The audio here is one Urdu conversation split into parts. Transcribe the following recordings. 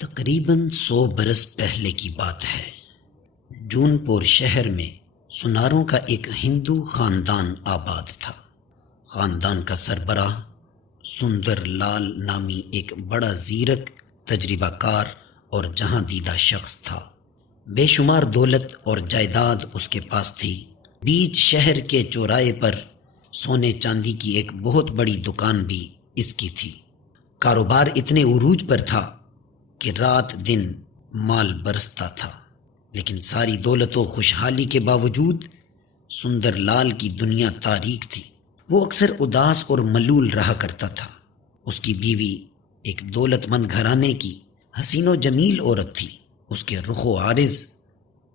تقریباً 100 برس پہلے کی بات ہے۔ جون پور شہر میں سناروں کا ایک ہندو خاندان آباد تھا۔ خاندان کا سربراہ سندر لال نامی ایک بڑا زیرک، تجربہ کار اور جہاں دیدہ شخص تھا۔ بے شمار دولت اور جائیداد اس کے پاس تھی۔ بیچ شہر کے چوراہے پر سونے چاندی کی ایک بہت بڑی دکان بھی اس کی تھی۔ کاروبار اتنے عروج پر تھا کہ رات دن مال برستا تھا، لیکن ساری دولت و خوشحالی کے باوجود سندر لال کی دنیا تاریک تھی۔ وہ اکثر اداس اور ملول رہا کرتا تھا۔ اس کی بیوی ایک دولت مند گھرانے کی حسین و جمیل عورت تھی۔ اس کے رخ و عارض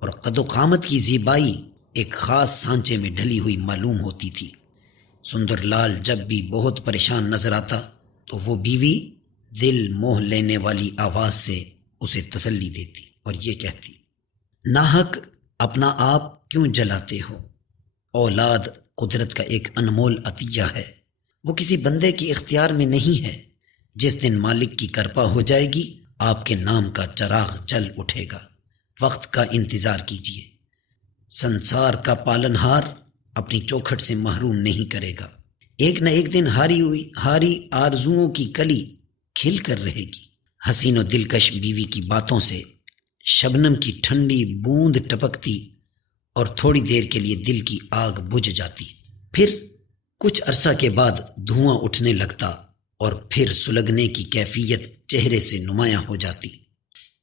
اور قد و قامت کی زیبائی ایک خاص سانچے میں ڈھلی ہوئی معلوم ہوتی تھی۔ سندر لال جب بھی بہت پریشان نظر آتا تو وہ بیوی دل موہ لینے والی آواز سے اسے تسلی دیتی اور یہ کہتی، ناحق اپنا آپ کیوں جلاتے ہو؟ اولاد قدرت کا ایک انمول عطیہ ہے، وہ کسی بندے کے اختیار میں نہیں ہے۔ جس دن مالک کی کرپا ہو جائے گی، آپ کے نام کا چراغ جل اٹھے گا۔ وقت کا انتظار کیجیے، سنسار کا پالنہار اپنی چوکھٹ سے محروم نہیں کرے گا۔ ایک نہ ایک دن ہاری آرزوؤں کی کلی کھل کر رہے گی۔ حسین و دلکش بیوی کی باتوں سے شبنم کی ٹھنڈی بوند ٹپکتی اور تھوڑی دیر کے لیے دل کی آگ بجھ جاتی، پھر کچھ عرصہ کے بعد دھواں اٹھنے لگتا اور پھر سلگنے کی کیفیت چہرے سے نمایاں ہو جاتی۔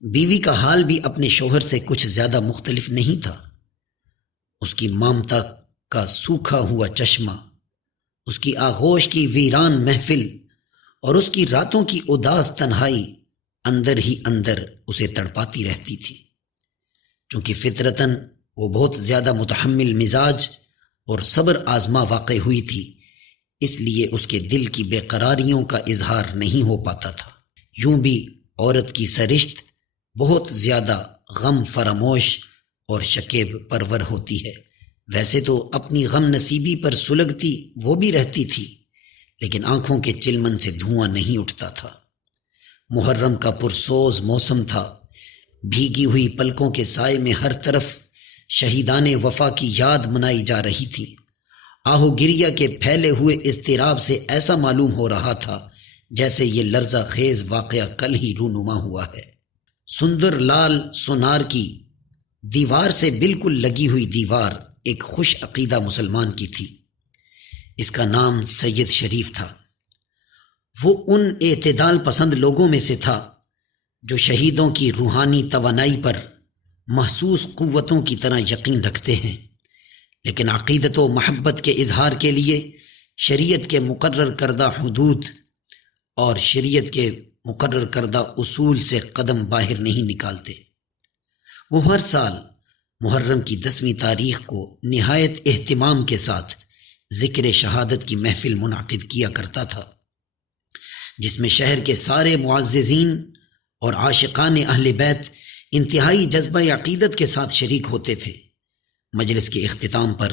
بیوی کا حال بھی اپنے شوہر سے کچھ زیادہ مختلف نہیں تھا۔ اس کی مامتا کا سوکھا ہوا چشمہ، اس کی آغوش کی ویران محفل اور اس کی راتوں کی اداس تنہائی اندر ہی اندر اسے تڑپاتی رہتی تھی۔ چونکہ فطرتاً وہ بہت زیادہ متحمل مزاج اور صبر آزما واقع ہوئی تھی، اس لیے اس کے دل کی بے قراریوں کا اظہار نہیں ہو پاتا تھا۔ یوں بھی عورت کی سرشت بہت زیادہ غم فراموش اور شکیب پرور ہوتی ہے۔ ویسے تو اپنی غم نصیبی پر سلگتی وہ بھی رہتی تھی، لیکن آنکھوں کے چلمن سے دھواں نہیں اٹھتا تھا۔ محرم کا پرسوز موسم تھا۔ بھیگی ہوئی پلکوں کے سائے میں ہر طرف شہیدان وفا کی یاد منائی جا رہی تھی۔ آہو گریہ کے پھیلے ہوئے اضطراب سے ایسا معلوم ہو رہا تھا جیسے یہ لرزہ خیز واقعہ کل ہی رونما ہوا ہے۔ سندر لال سونار کی دیوار سے بالکل لگی ہوئی دیوار ایک خوش عقیدہ مسلمان کی تھی۔ اس کا نام سید شریف تھا۔ وہ ان اعتدال پسند لوگوں میں سے تھا جو شہیدوں کی روحانی توانائی پر محسوس قوتوں کی طرح یقین رکھتے ہیں، لیکن عقیدت و محبت کے اظہار کے لیے شریعت کے مقرر کردہ حدود اور شریعت کے مقرر کردہ اصول سے قدم باہر نہیں نکالتے۔ وہ ہر سال محرم کی 10ویں تاریخ کو نہایت اہتمام کے ساتھ ذکر شہادت کی محفل منعقد کیا کرتا تھا، جس میں شہر کے سارے معززین اور عاشقان اہل بیت انتہائی جذبہ عقیدت کے ساتھ شریک ہوتے تھے۔ مجلس کے اختتام پر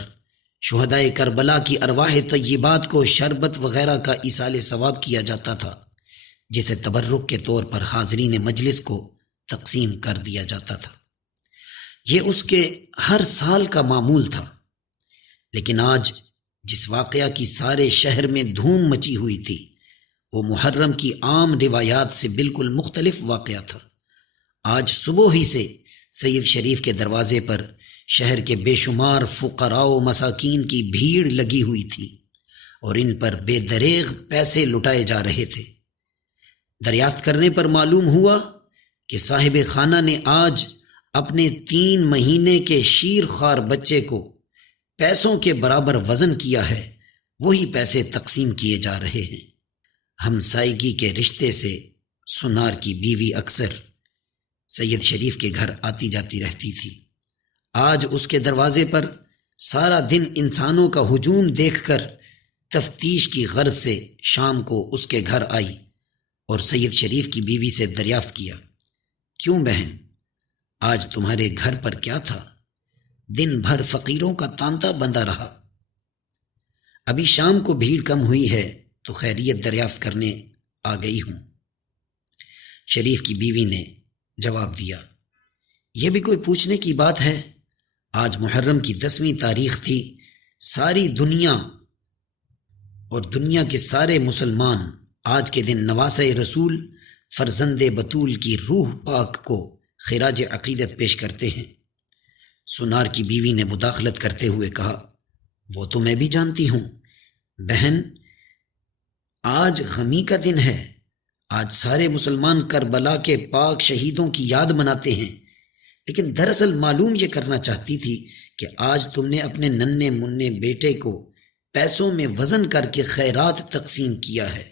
شہدائے کربلا کی ارواح طیبات کو شربت وغیرہ کا ایصال ثواب کیا جاتا تھا، جسے تبرک کے طور پر حاضرین مجلس کو تقسیم کر دیا جاتا تھا۔ یہ اس کے ہر سال کا معمول تھا، لیکن آج جس واقعہ کی سارے شہر میں دھوم مچی ہوئی تھی، وہ محرم کی عام روایات سے بالکل مختلف واقعہ تھا۔ آج صبح ہی سے سید شریف کے دروازے پر شہر کے بے شمار فقراء و مساکین کی بھیڑ لگی ہوئی تھی اور ان پر بے دریغ پیسے لٹائے جا رہے تھے۔ دریافت کرنے پر معلوم ہوا کہ صاحب خانہ نے آج اپنے 3 مہینے کے شیر خوار بچے کو پیسوں کے برابر وزن کیا ہے، وہی پیسے تقسیم کیے جا رہے ہیں۔ ہمسائیگی کے رشتے سے سنار کی بیوی اکثر سید شریف کے گھر آتی جاتی رہتی تھی۔ آج اس کے دروازے پر سارا دن انسانوں کا ہجوم دیکھ کر تفتیش کی غرض سے شام کو اس کے گھر آئی اور سید شریف کی بیوی سے دریافت کیا، کیوں بہن، آج تمہارے گھر پر کیا تھا؟ دن بھر فقیروں کا تانتا بندہ رہا۔ ابھی شام کو بھیڑ کم ہوئی ہے تو خیریت دریافت کرنے آ گئی ہوں۔ شریف کی بیوی نے جواب دیا، یہ بھی کوئی پوچھنے کی بات ہے؟ آج محرم کی 10ویں تاریخ تھی۔ ساری دنیا اور دنیا کے سارے مسلمان آج کے دن نواسہ رسول فرزند بطول کی روح پاک کو خراج عقیدت پیش کرتے ہیں۔ سنار کی بیوی نے مداخلت کرتے ہوئے کہا، وہ تو میں بھی جانتی ہوں بہن، آج غمی کا دن ہے۔ آج سارے مسلمان کربلا کے پاک شہیدوں کی یاد مناتے ہیں، لیکن دراصل معلوم یہ کرنا چاہتی تھی کہ آج تم نے اپنے ننھے منھے بیٹے کو پیسوں میں وزن کر کے خیرات تقسیم کیا ہے۔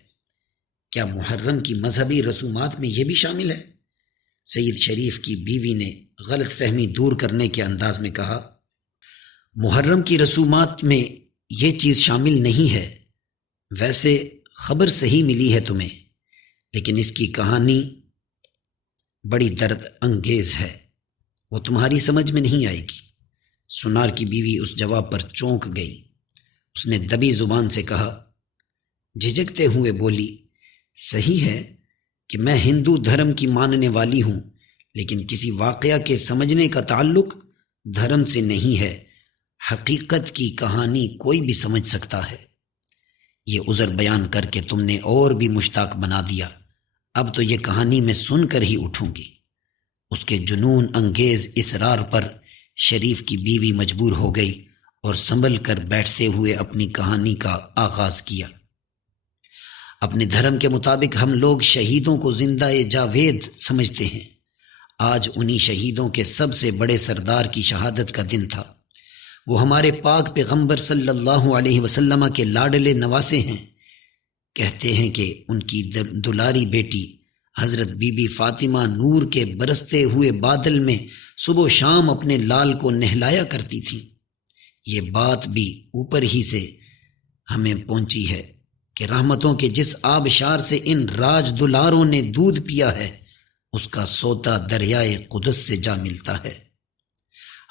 کیا محرم کی مذہبی رسومات میں یہ بھی شامل ہے؟ سید شریف کی بیوی نے غلط فہمی دور کرنے کے انداز میں کہا، محرم کی رسومات میں یہ چیز شامل نہیں ہے۔ ویسے خبر صحیح ملی ہے تمہیں، لیکن اس کی کہانی بڑی درد انگیز ہے، وہ تمہاری سمجھ میں نہیں آئے گی۔ سنار کی بیوی اس جواب پر چونک گئی۔ اس نے دبی زبان سے کہا، جھجکتے ہوئے بولی، صحیح ہے کہ میں ہندو دھرم کی ماننے والی ہوں، لیکن کسی واقعہ کے سمجھنے کا تعلق دھرم سے نہیں ہے۔ حقیقت کی کہانی کوئی بھی سمجھ سکتا ہے۔ یہ عذر بیان کر کے تم نے اور بھی مشتاق بنا دیا۔ اب تو یہ کہانی میں سن کر ہی اٹھوں گی۔ اس کے جنون انگیز اصرار پر شریف کی بیوی مجبور ہو گئی اور سنبھل کر بیٹھتے ہوئے اپنی کہانی کا آغاز کیا۔ اپنے دھرم کے مطابق ہم لوگ شہیدوں کو زندہ جاوید سمجھتے ہیں۔ آج انہی شہیدوں کے سب سے بڑے سردار کی شہادت کا دن تھا۔ وہ ہمارے پاک پیغمبر صلی اللہ علیہ وسلم کے لاڈلے نواسے ہیں۔ کہتے ہیں کہ ان کی دلاری بیٹی حضرت بی بی فاطمہ نور کے برستے ہوئے بادل میں صبح و شام اپنے لال کو نہلایا کرتی تھی۔ یہ بات بھی اوپر ہی سے ہمیں پہنچی ہے کہ رحمتوں کے جس آبشار سے ان راج دلاروں نے دودھ پیا ہے، اس کا سوتا دریائے قدس سے جا ملتا ہے۔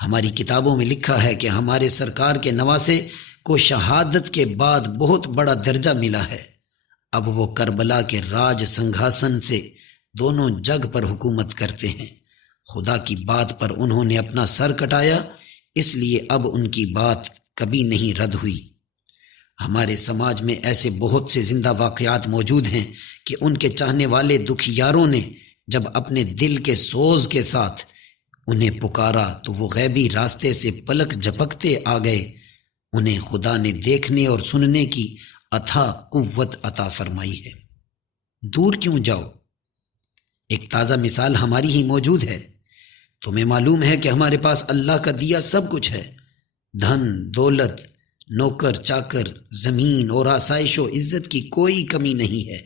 ہماری کتابوں میں لکھا ہے کہ ہمارے سرکار کے نواسے کو شہادت کے بعد بہت بڑا درجہ ملا ہے۔ اب وہ کربلا کے راج سنگھاسن سے دونوں جگ پر حکومت کرتے ہیں۔ خدا کی بات پر انہوں نے اپنا سر کٹایا، اس لیے اب ان کی بات کبھی نہیں رد ہوئی۔ ہمارے سماج میں ایسے بہت سے زندہ واقعات موجود ہیں کہ ان کے چاہنے والے دکھیاروں نے جب اپنے دل کے سوز کے ساتھ انہیں پکارا تو وہ غیبی راستے سے پلک جھپکتے آ گئے۔ انہیں خدا نے دیکھنے اور سننے کی اتھا قوت عطا فرمائی ہے۔ دور کیوں جاؤ، ایک تازہ مثال ہماری ہی موجود ہے۔ تمہیں معلوم ہے کہ ہمارے پاس اللہ کا دیا سب کچھ ہے، دھن دولت، نوکر چاکر، زمین اور آسائش و عزت کی کوئی کمی نہیں ہے،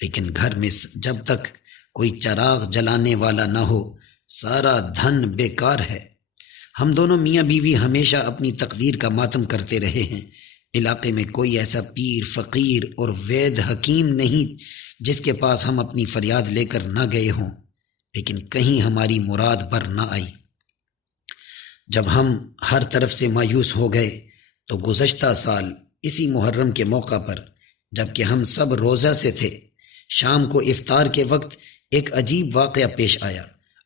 لیکن گھر میں جب تک کوئی چراغ جلانے والا نہ ہو سارا دھن بیکار ہے۔ ہم دونوں میاں بیوی ہمیشہ اپنی تقدیر کا ماتم کرتے رہے ہیں۔ علاقے میں کوئی ایسا پیر، فقیر اور وید حکیم نہیں جس کے پاس ہم اپنی فریاد لے کر نہ گئے ہوں، لیکن کہیں ہماری مراد بر نہ آئی۔ جب ہم ہر طرف سے مایوس ہو گئے تو گزشتہ سال اسی محرم کے موقع پر، جب کہ ہم سب روزہ سے تھے، شام کو افطار کے وقت ایک عجیب واقعہ پیش آیا۔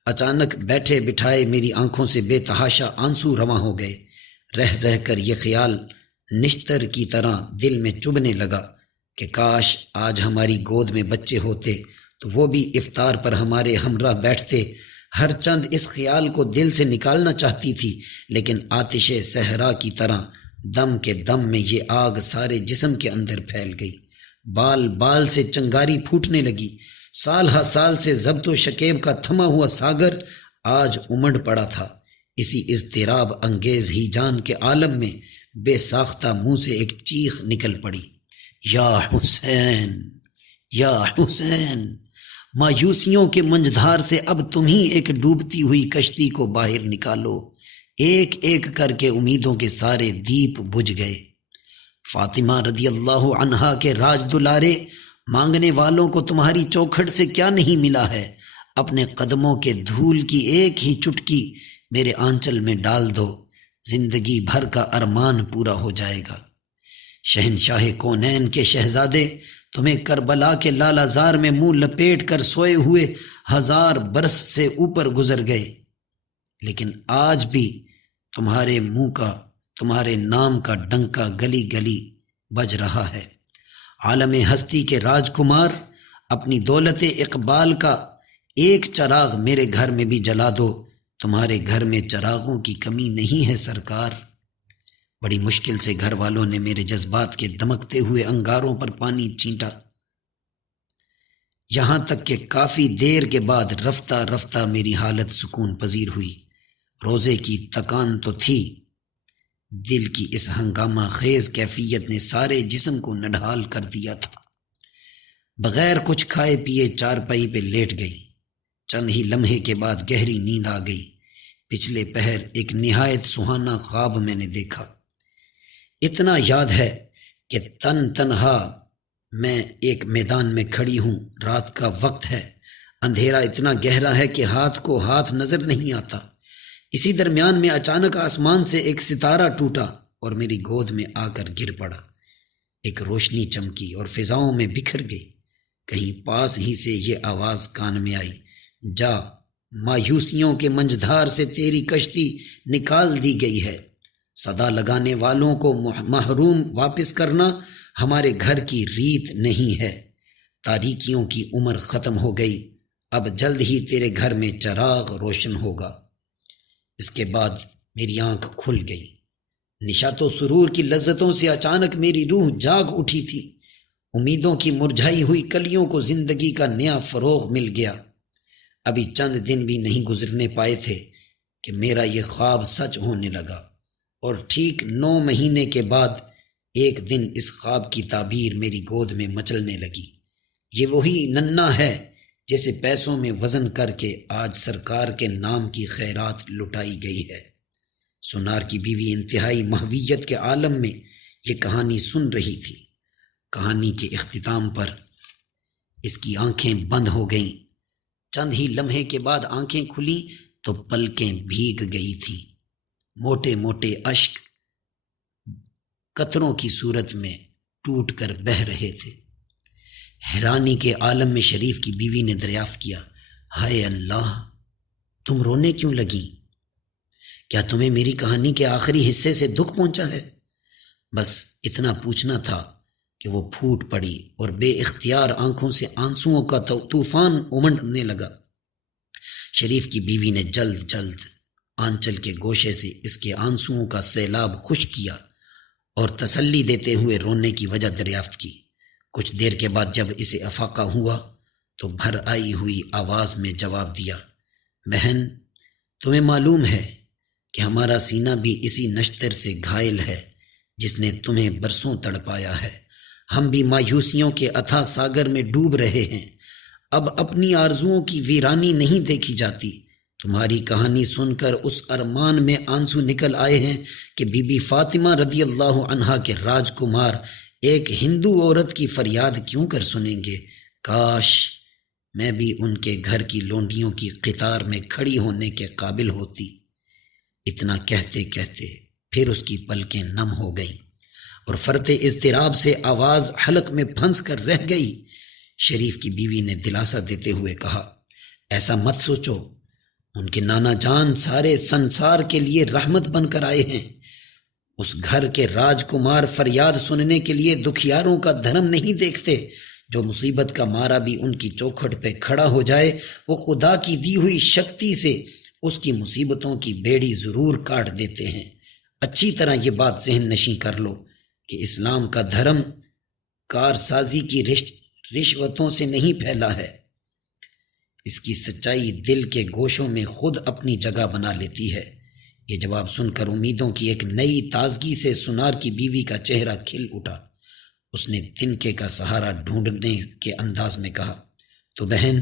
اچانک بیٹھے بٹھائے میری آنکھوں سے بے تحاشا آنسو رواں ہو گئے۔ رہ رہ کر یہ خیال نشتر کی طرح دل میں چبھنے لگا کہ کاش آج ہماری گود میں بچے ہوتے تو وہ بھی افطار پر ہمارے ہمراہ بیٹھتے۔ ہر چند اس خیال کو دل سے نکالنا چاہتی تھی، لیکن آتش صحرا کی طرح دم کے دم میں یہ آگ سارے جسم کے اندر پھیل گئی۔ بال بال سے چنگاری پھوٹنے لگی۔ سال ہا سال سے ضبط و شکیب کا تھما ہوا ساگر آج امڑ پڑا تھا۔ اسی اضطراب انگیز ہی جان کے عالم میں بے ساختہ منہ سے ایک چیخ نکل پڑی، یا حسین، یا حسین! مایوسیوں کے منجدھار سے اب تم ہی ایک ڈوبتی ہوئی کشتی کو باہر نکالو۔ ایک ایک کر کے امیدوں کے سارے دیپ بجھ گئے۔ فاطمہ رضی اللہ عنہا کے راج دلارے، مانگنے والوں کو تمہاری چوکھٹ سے کیا نہیں ملا ہے؟ اپنے قدموں کے دھول کی ایک ہی چٹکی میرے آنچل میں ڈال دو، زندگی بھر کا ارمان پورا ہو جائے گا۔ شہنشاہ کونین کے شہزادے، تمہیں کربلا کے لالہ زار میں منہ لپیٹ کر سوئے ہوئے 1000 برس سے اوپر گزر گئے، لیکن آج بھی تمہارے منہ کا، تمہارے نام کا ڈنکا گلی گلی بج رہا ہے۔ عالم ہستی کے راجکمار، اپنی دولت اقبال کا ایک چراغ میرے گھر میں بھی جلا دو، تمہارے گھر میں چراغوں کی کمی نہیں ہے سرکار۔ بڑی مشکل سے گھر والوں نے میرے جذبات کے دمکتے ہوئے انگاروں پر پانی چھینٹا، یہاں تک کہ کافی دیر کے بعد رفتہ رفتہ میری حالت سکون پذیر ہوئی۔ روزے کی تکان تو تھی، دل کی اس ہنگامہ خیز کیفیت نے سارے جسم کو نڈھال کر دیا تھا۔ بغیر کچھ کھائے پیے چارپائی پہ لیٹ گئی۔ چند ہی لمحے کے بعد گہری نیند آ گئی۔ پچھلے پہر ایک نہایت سہانا خواب میں نے دیکھا۔ اتنا یاد ہے کہ تنہا میں ایک میدان میں کھڑی ہوں، رات کا وقت ہے، اندھیرا اتنا گہرا ہے کہ ہاتھ کو ہاتھ نظر نہیں آتا۔ اسی درمیان میں اچانک آسمان سے ایک ستارہ ٹوٹا اور میری گود میں آ کر گر پڑا۔ ایک روشنی چمکی اور فضاؤں میں بکھر گئی۔ کہیں پاس ہی سے یہ آواز کان میں آئی، جا، مایوسیوں کے منجدھار سے تیری کشتی نکال دی گئی ہے۔ صدا لگانے والوں کو محروم واپس کرنا ہمارے گھر کی ریت نہیں ہے۔ تاریکیوں کی عمر ختم ہو گئی، اب جلد ہی تیرے گھر میں چراغ روشن ہوگا۔ اس کے بعد میری آنکھ کھل گئی۔ نشاط و سرور کی لذتوں سے اچانک میری روح جاگ اٹھی تھی۔ امیدوں کی مرجھائی ہوئی کلیوں کو زندگی کا نیا فروغ مل گیا۔ ابھی چند دن بھی نہیں گزرنے پائے تھے کہ میرا یہ خواب سچ ہونے لگا، اور ٹھیک 9 مہینے کے بعد ایک دن اس خواب کی تعبیر میری گود میں مچلنے لگی۔ یہ وہی ننھا ہے جسے پیسوں میں وزن کر کے آج سرکار کے نام کی خیرات لٹائی گئی ہے۔ سونار کی بیوی انتہائی محویت کے عالم میں یہ کہانی سن رہی تھی۔ کہانی کے اختتام پر اس کی آنکھیں بند ہو گئیں۔ چند ہی لمحے کے بعد آنکھیں کھلیں تو پلکیں بھیگ گئی تھیں۔ موٹے موٹے اشک قطروں کی صورت میں ٹوٹ کر بہہ رہے تھے۔ حیرانی کے عالم میں شریف کی بیوی نے دریافت کیا، ہائے اللہ، تم رونے کیوں لگیں؟ کیا تمہیں میری کہانی کے آخری حصے سے دکھ پہنچا ہے؟ بس اتنا پوچھنا تھا کہ وہ پھوٹ پڑی اور بے اختیار آنکھوں سے آنسوؤں کا طوفان امنڈنے لگا۔ شریف کی بیوی نے جلد آنچل کے گوشے سے اس کے آنسوؤں کا سیلاب خشک کیا اور تسلی دیتے ہوئے رونے کی وجہ دریافت کی۔ کچھ دیر کے بعد جب اسے افاقہ ہوا تو بھر آئی ہوئی آواز میں جواب دیا، بہن، تمہیں معلوم ہے کہ ہمارا سینہ بھی اسی نشتر سے گھائل ہے جس نے تمہیں برسوں تڑپایا ہے۔ ہم بھی مایوسیوں کے اتھاہ ساگر میں ڈوب رہے ہیں۔ اب اپنی آرزوؤں کی ویرانی نہیں دیکھی جاتی۔ تمہاری کہانی سن کر اس ارمان میں آنسو نکل آئے ہیں کہ بی بی فاطمہ رضی اللہ عنہا کے راجکمار ایک ہندو عورت کی فریاد کیوں کر سنیں گے۔ کاش میں بھی ان کے گھر کی لونڈیوں کی قطار میں کھڑی ہونے کے قابل ہوتی۔ اتنا کہتے کہتے پھر اس کی پلکیں نم ہو گئیں اور فرط اضطراب سے آواز حلق میں پھنس کر رہ گئی۔ شریف کی بیوی نے دلاسا دیتے ہوئے کہا، ایسا مت سوچو، ان کے نانا جان سارے سنسار کے لیے رحمت بن کر آئے ہیں۔ اس گھر کے راجکمار فریاد سننے کے لیے دکھیاروں کا دھرم نہیں دیکھتے۔ جو مصیبت کا مارا بھی ان کی چوکھٹ پہ کھڑا ہو جائے، وہ خدا کی دی ہوئی شکتی سے اس کی مصیبتوں کی بیڑی ضرور کاٹ دیتے ہیں۔ اچھی طرح یہ بات ذہن نشیں کر لو کہ اسلام کا دھرم کارسازی کی رشوتوں سے نہیں پھیلا ہے۔ اس کی سچائی دل کے گوشوں میں خود اپنی جگہ بنا لیتی ہے۔ یہ جواب سن کر امیدوں کی ایک نئی تازگی سے سونار کی بیوی کا چہرہ کھل اٹھا۔ اس نے تنکے کا سہارا ڈھونڈنے کے انداز میں کہا، تو بہن،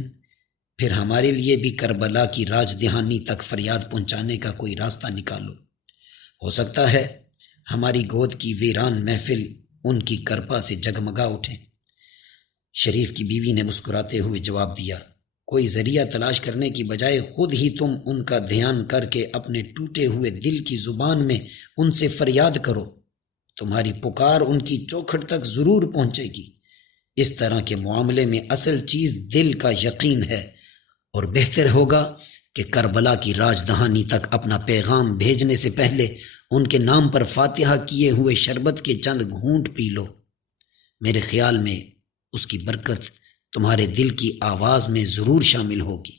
پھر ہمارے لیے بھی کربلا کی راج دہانی تک فریاد پہنچانے کا کوئی راستہ نکالو۔ ہو سکتا ہے ہماری گود کی ویران محفل ان کی کرپا سے جگمگا اٹھے۔ شریف کی بیوی نے مسکراتے ہوئے جواب دیا، کوئی ذریعہ تلاش کرنے کی بجائے خود ہی تم ان کا دھیان کر کے اپنے ٹوٹے ہوئے دل کی زبان میں ان سے فریاد کرو۔ تمہاری پکار ان کی چوکھٹ تک ضرور پہنچے گی۔ اس طرح کے معاملے میں اصل چیز دل کا یقین ہے، اور بہتر ہوگا کہ کربلا کی راج دہانی تک اپنا پیغام بھیجنے سے پہلے ان کے نام پر فاتحہ کیے ہوئے شربت کے چند گھونٹ پی لو۔ میرے خیال میں اس کی برکت تمہارے دل کی آواز میں ضرور شامل ہوگی۔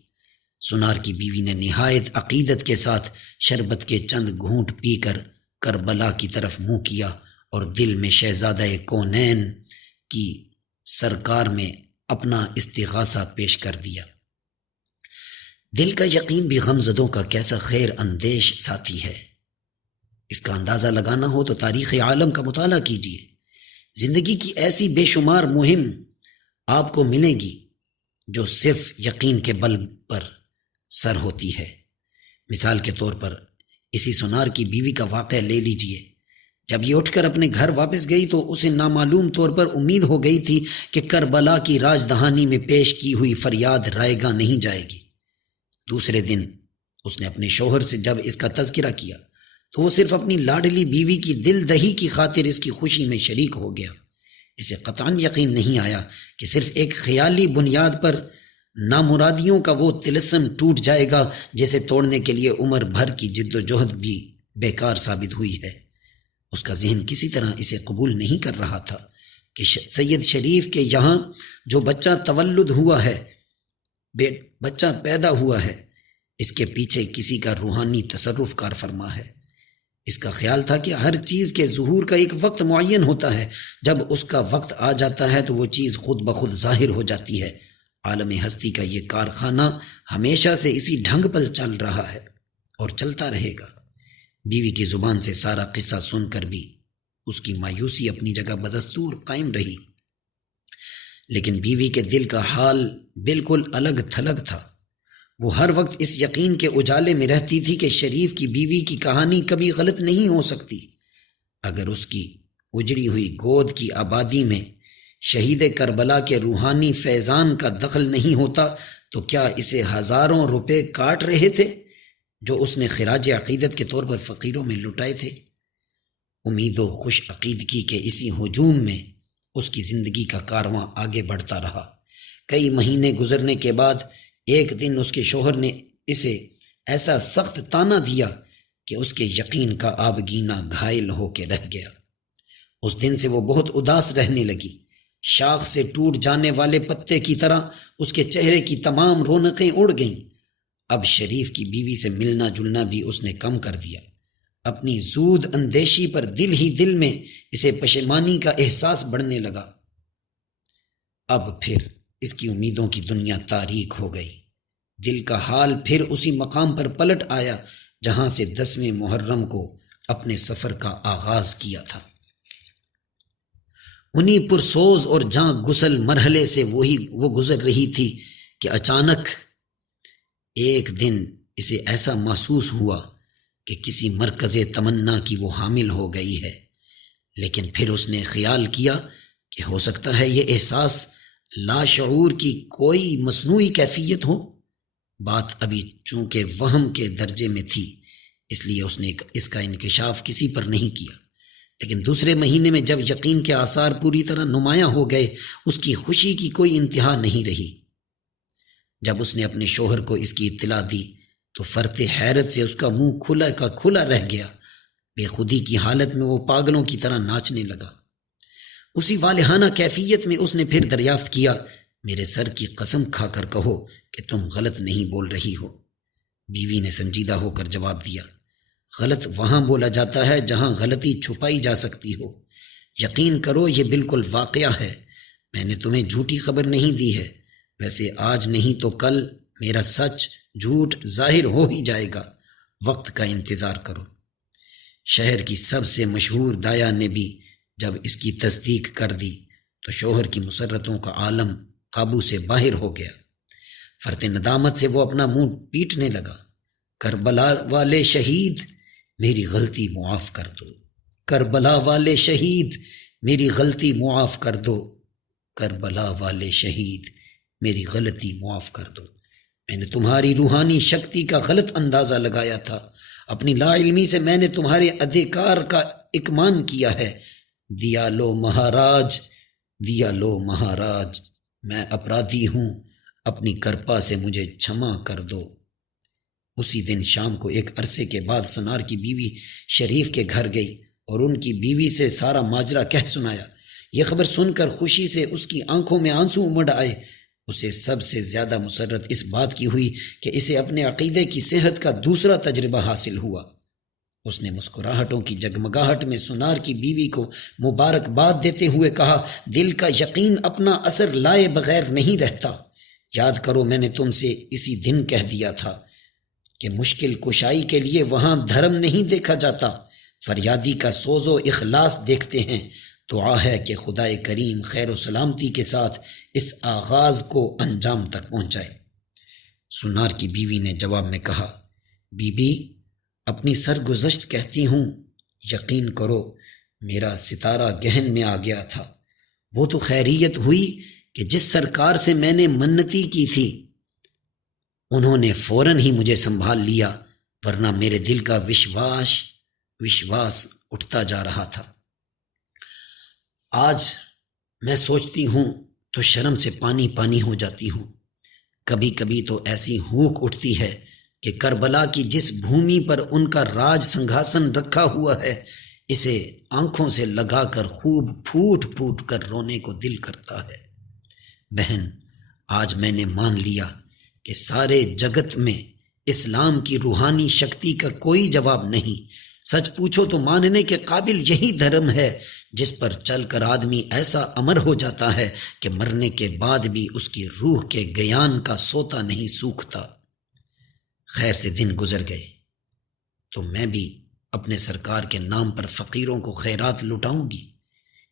سنار کی بیوی نے نہایت عقیدت کے ساتھ شربت کے چند گھونٹ پی کر کربلا کی طرف منہ کیا اور دل میں شہزادہ کونین کی سرکار میں اپنا استغاثہ پیش کر دیا۔ دل کا یقین بھی غمزدوں کا کیسا خیر اندیش ساتھی ہے۔ اس کا اندازہ لگانا ہو تو تاریخ عالم کا مطالعہ کیجیے۔ زندگی کی ایسی بے شمار مہم آپ کو ملے گی جو صرف یقین کے بل پر سر ہوتی ہے۔ مثال کے طور پر اسی سنار کی بیوی کا واقعہ لے لیجئے۔ جب یہ اٹھ کر اپنے گھر واپس گئی تو اسے نامعلوم طور پر امید ہو گئی تھی کہ کربلا کی راج دہانی میں پیش کی ہوئی فریاد رائے گاں نہیں جائے گی۔ دوسرے دن اس نے اپنے شوہر سے جب اس کا تذکرہ کیا تو وہ صرف اپنی لاڈلی بیوی کی دل دہی کی خاطر اس کی خوشی میں شریک ہو گیا۔ اسے قطعاً یقین نہیں آیا کہ صرف ایک خیالی بنیاد پر نامرادیوں کا وہ طلسم ٹوٹ جائے گا جسے توڑنے کے لیے عمر بھر کی جد و جہد بھی بیکار ثابت ہوئی ہے۔ اس کا ذہن کسی طرح اسے قبول نہیں کر رہا تھا کہ سید شریف کے یہاں جو بچہ تولد ہوا ہے، بچہ پیدا ہوا ہے، اس کے پیچھے کسی کا روحانی تصرف کار فرما ہے۔ اس کا خیال تھا کہ ہر چیز کے ظہور کا ایک وقت معین ہوتا ہے، جب اس کا وقت آ جاتا ہے تو وہ چیز خود بخود ظاہر ہو جاتی ہے۔ عالم ہستی کا یہ کارخانہ ہمیشہ سے اسی ڈھنگ پر چل رہا ہے اور چلتا رہے گا۔ بیوی کی زبان سے سارا قصہ سن کر بھی اس کی مایوسی اپنی جگہ بدستور قائم رہی، لیکن بیوی کے دل کا حال بالکل الگ تھلگ تھا۔ وہ ہر وقت اس یقین کے اجالے میں رہتی تھی کہ شریف کی بیوی کی کہانی کبھی غلط نہیں ہو سکتی۔ اگر اس کی اجڑی ہوئی گود کی آبادی میں شہید کربلا کے روحانی فیضان کا دخل نہیں ہوتا تو کیا اسے ہزاروں روپے کاٹ رہے تھے جو اس نے خراج عقیدت کے طور پر فقیروں میں لٹائے تھے؟ امید و خوش عقیدگی کے اسی ہجوم میں اس کی زندگی کا کارواں آگے بڑھتا رہا۔ کئی مہینے گزرنے کے بعد ایک دن اس کے شوہر نے اسے ایسا سخت طعنہ دیا کہ اس کے یقین کا آبگینہ گھائل ہو کے رہ گیا۔ اس دن سے وہ بہت اداس رہنے لگی۔ شاخ سے ٹوٹ جانے والے پتے کی طرح اس کے چہرے کی تمام رونقیں اڑ گئیں۔ اب شریف کی بیوی سے ملنا جلنا بھی اس نے کم کر دیا۔ اپنی زود اندیشی پر دل ہی دل میں اسے پشیمانی کا احساس بڑھنے لگا۔ اب پھر اس کی امیدوں کی دنیا تاریک ہو گئی۔ دل کا حال پھر اسی مقام پر پلٹ آیا جہاں سے 10ویں محرم کو اپنے سفر کا آغاز کیا تھا۔ انہی پرسوز اور جاں گسل مرحلے سے وہ گزر رہی تھی کہ اچانک ایک دن اسے ایسا محسوس ہوا کہ کسی مرکز تمنا کی وہ حامل ہو گئی ہے، لیکن پھر اس نے خیال کیا کہ ہو سکتا ہے یہ احساس لاشعور کی کوئی مصنوعی کیفیت ہو۔ بات ابھی چونکہ وہم کے درجے میں تھی، اس لیے اس نے اس کا انکشاف کسی پر نہیں کیا، لیکن دوسرے مہینے میں جب یقین کے آثار پوری طرح نمایاں ہو گئے، اس کی خوشی کی کوئی انتہا نہیں رہی۔ جب اس نے اپنے شوہر کو اس کی اطلاع دی تو فرط حیرت سے اس کا منہ کھلا کا کھلا رہ گیا۔ بے خودی کی حالت میں وہ پاگلوں کی طرح ناچنے لگا۔ اسی والہانہ کیفیت میں اس نے پھر دریافت کیا، میرے سر کی قسم کھا کر کہو کہ تم غلط نہیں بول رہی ہو۔ بیوی نے سنجیدہ ہو کر جواب دیا، غلط وہاں بولا جاتا ہے جہاں غلطی چھپائی جا سکتی ہو۔ یقین کرو یہ بالکل واقعہ ہے، میں نے تمہیں جھوٹی خبر نہیں دی ہے۔ ویسے آج نہیں تو کل میرا سچ جھوٹ ظاہر ہو ہی جائے گا، وقت کا انتظار کرو۔ شہر کی سب سے مشہور دایا نے بھی جب اس کی تصدیق کر دی تو شوہر کی مسرتوں کا عالم قابو سے باہر ہو گیا۔ فرط ندامت سے وہ اپنا منہ پیٹنے لگا۔ کربلا والے شہید میری غلطی معاف کر دو، کربلا والے شہید میری غلطی معاف کر دو، کربلا والے شہید میری غلطی معاف کر دو۔ میں نے تمہاری روحانی شکتی کا غلط اندازہ لگایا تھا، اپنی لا علمی سے میں نے تمہارے ادھیکار کا اکمان کیا ہے۔ دیا لو مہاراج، دیا لو مہاراج، میں اپرادھی ہوں، اپنی کرپا سے مجھے چھما کر دو۔ اسی دن شام کو ایک عرصے کے بعد سنار کی بیوی شریف کے گھر گئی اور ان کی بیوی سے سارا ماجرا کہہ سنایا۔ یہ خبر سن کر خوشی سے اس کی آنکھوں میں آنسو امڑ آئے۔ اسے سب سے زیادہ مسرت اس بات کی ہوئی کہ اسے اپنے عقیدے کی صحت کا دوسرا تجربہ حاصل ہوا۔ اس نے مسکراہٹوں کی جگمگاہٹ میں سنار کی بیوی کو مبارکباد دیتے ہوئے کہا، دل کا یقین اپنا اثر لائے بغیر نہیں رہتا۔ یاد کرو میں نے تم سے اسی دن کہہ دیا تھا کہ مشکل کشائی کے لیے وہاں دھرم نہیں دیکھا جاتا، فریادی کا سوز و اخلاص دیکھتے ہیں۔ دعا ہے کہ خدائے کریم خیر و سلامتی کے ساتھ اس آغاز کو انجام تک پہنچائے۔ سنار کی بیوی نے جواب میں کہا، بی بی اپنی سرگزشت کہتی ہوں، یقین کرو میرا ستارہ گہن میں آ گیا تھا۔ وہ تو خیریت ہوئی کہ جس سرکار سے میں نے منتی کی تھی انہوں نے فوراً ہی مجھے سنبھال لیا، ورنہ میرے دل کا وشواس اٹھتا جا رہا تھا۔ آج میں سوچتی ہوں تو شرم سے پانی پانی ہو جاتی ہوں۔ کبھی کبھی تو ایسی ہوک اٹھتی ہے کہ کربلا کی جس بھومی پر ان کا راج سنگھاسن رکھا ہوا ہے اسے آنکھوں سے لگا کر خوب پھوٹ پھوٹ کر رونے کو دل کرتا ہے۔ بہن، آج میں نے مان لیا کہ سارے جگت میں اسلام کی روحانی شکتی کا کوئی جواب نہیں۔ سچ پوچھو تو ماننے کے قابل یہی دھرم ہے جس پر چل کر آدمی ایسا امر ہو جاتا ہے کہ مرنے کے بعد بھی اس کی روح کے گیان کا سوتا نہیں سوکھتا۔ خیر سے دن گزر گئے تو میں بھی اپنے سرکار کے نام پر فقیروں کو خیرات لٹاؤں گی۔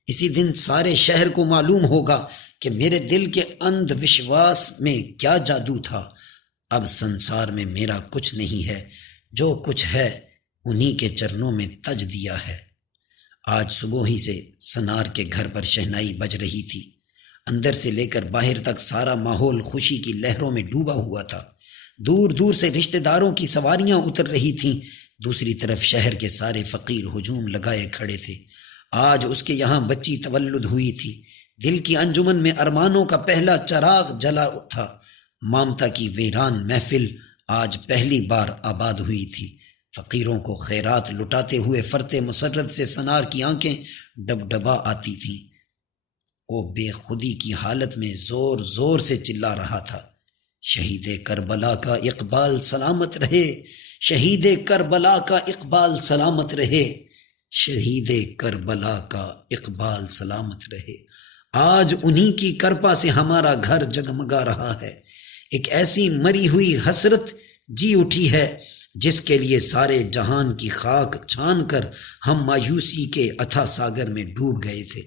اسی دن سارے شہر کو معلوم ہوگا کہ میرے دل کے اندھ وشواس میں کیا جادو تھا۔ اب سنسار میں میرا کچھ نہیں ہے، جو کچھ ہے انہی کے چرنوں میں تج دیا ہے۔ آج صبح ہی سے سنار کے گھر پر شہنائی بج رہی تھی۔ اندر سے لے کر باہر تک سارا ماحول خوشی کی لہروں میں ڈوبا ہوا تھا۔ دور دور سے رشتہ داروں کی سواریاں اتر رہی تھیں۔ دوسری طرف شہر کے سارے فقیر ہجوم لگائے کھڑے تھے۔ آج اس کے یہاں بچی تولد ہوئی تھی۔ دل کی انجمن میں ارمانوں کا پہلا چراغ جلا تھا۔ مامتا کی ویران محفل آج پہلی بار آباد ہوئی تھی۔ فقیروں کو خیرات لٹاتے ہوئے فرت مسرت سے سنار کی آنکھیں ڈبڈبا آتی تھیں۔ وہ بے خودی کی حالت میں زور زور سے چلا رہا تھا، شہید کربلا کا اقبال سلامت رہے، شہید کربلا کا اقبال سلامت رہے، شہید کربلا کا اقبال سلامت رہے۔ آج انہی کی کرپا سے ہمارا گھر جگمگا رہا ہے۔ ایک ایسی مری ہوئی حسرت جی اٹھی ہے جس کے لیے سارے جہان کی خاک چھان کر ہم مایوسی کے اتھا ساگر میں ڈوب گئے تھے۔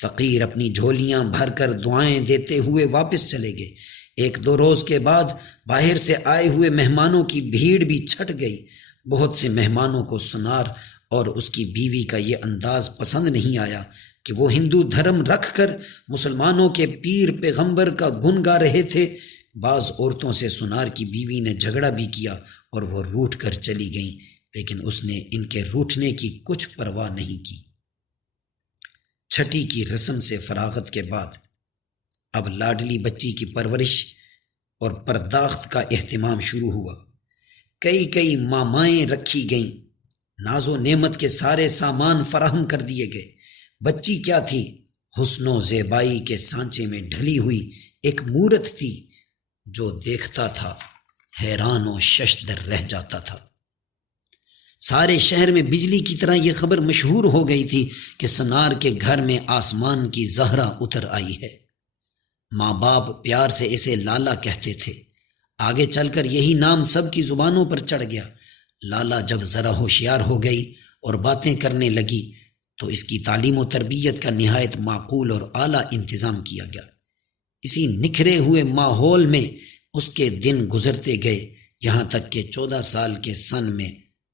فقیر اپنی جھولیاں بھر کر دعائیں دیتے ہوئے واپس چلے گئے۔ ایک دو روز کے بعد باہر سے آئے ہوئے مہمانوں کی بھیڑ بھی چھٹ گئی۔ بہت سے مہمانوں کو سنار اور اس کی بیوی کا یہ انداز پسند نہیں آیا کہ وہ ہندو دھرم رکھ کر مسلمانوں کے پیر پیغمبر کا گن گا رہے تھے۔ بعض عورتوں سے سنار کی بیوی نے جھگڑا بھی کیا اور وہ روٹھ کر چلی گئیں، لیکن اس نے ان کے روٹھنے کی کچھ پرواہ نہیں کی۔ چھٹی کی رسم سے فراغت کے بعد اب لاڈلی بچی کی پرورش اور پرداخت کا اہتمام شروع ہوا۔ کئی مامائیں رکھی گئیں، ناز و نعمت کے سارے سامان فراہم کر دیے گئے۔ بچی کیا تھی؟ حسن و زیبائی کے سانچے میں ڈھلی ہوئی ایک مورت تھی۔ جو دیکھتا تھا حیران و ششدر رہ جاتا تھا۔ سارے شہر میں بجلی کی طرح یہ خبر مشہور ہو گئی تھی کہ سنار کے گھر میں آسمان کی زہرا اتر آئی ہے۔ ماں باپ پیار سے اسے لالا کہتے تھے۔ آگے چل کر یہی نام سب کی زبانوں پر چڑھ گیا۔ لالا جب ذرا ہوشیار ہو گئی اور باتیں کرنے لگی تو اس کی تعلیم و تربیت کا نہایت معقول اور اعلیٰ انتظام کیا گیا۔ اسی نکھرے ہوئے ماحول میں اس کے دن گزرتے گئے، یہاں تک کہ 14 سال کے سن میں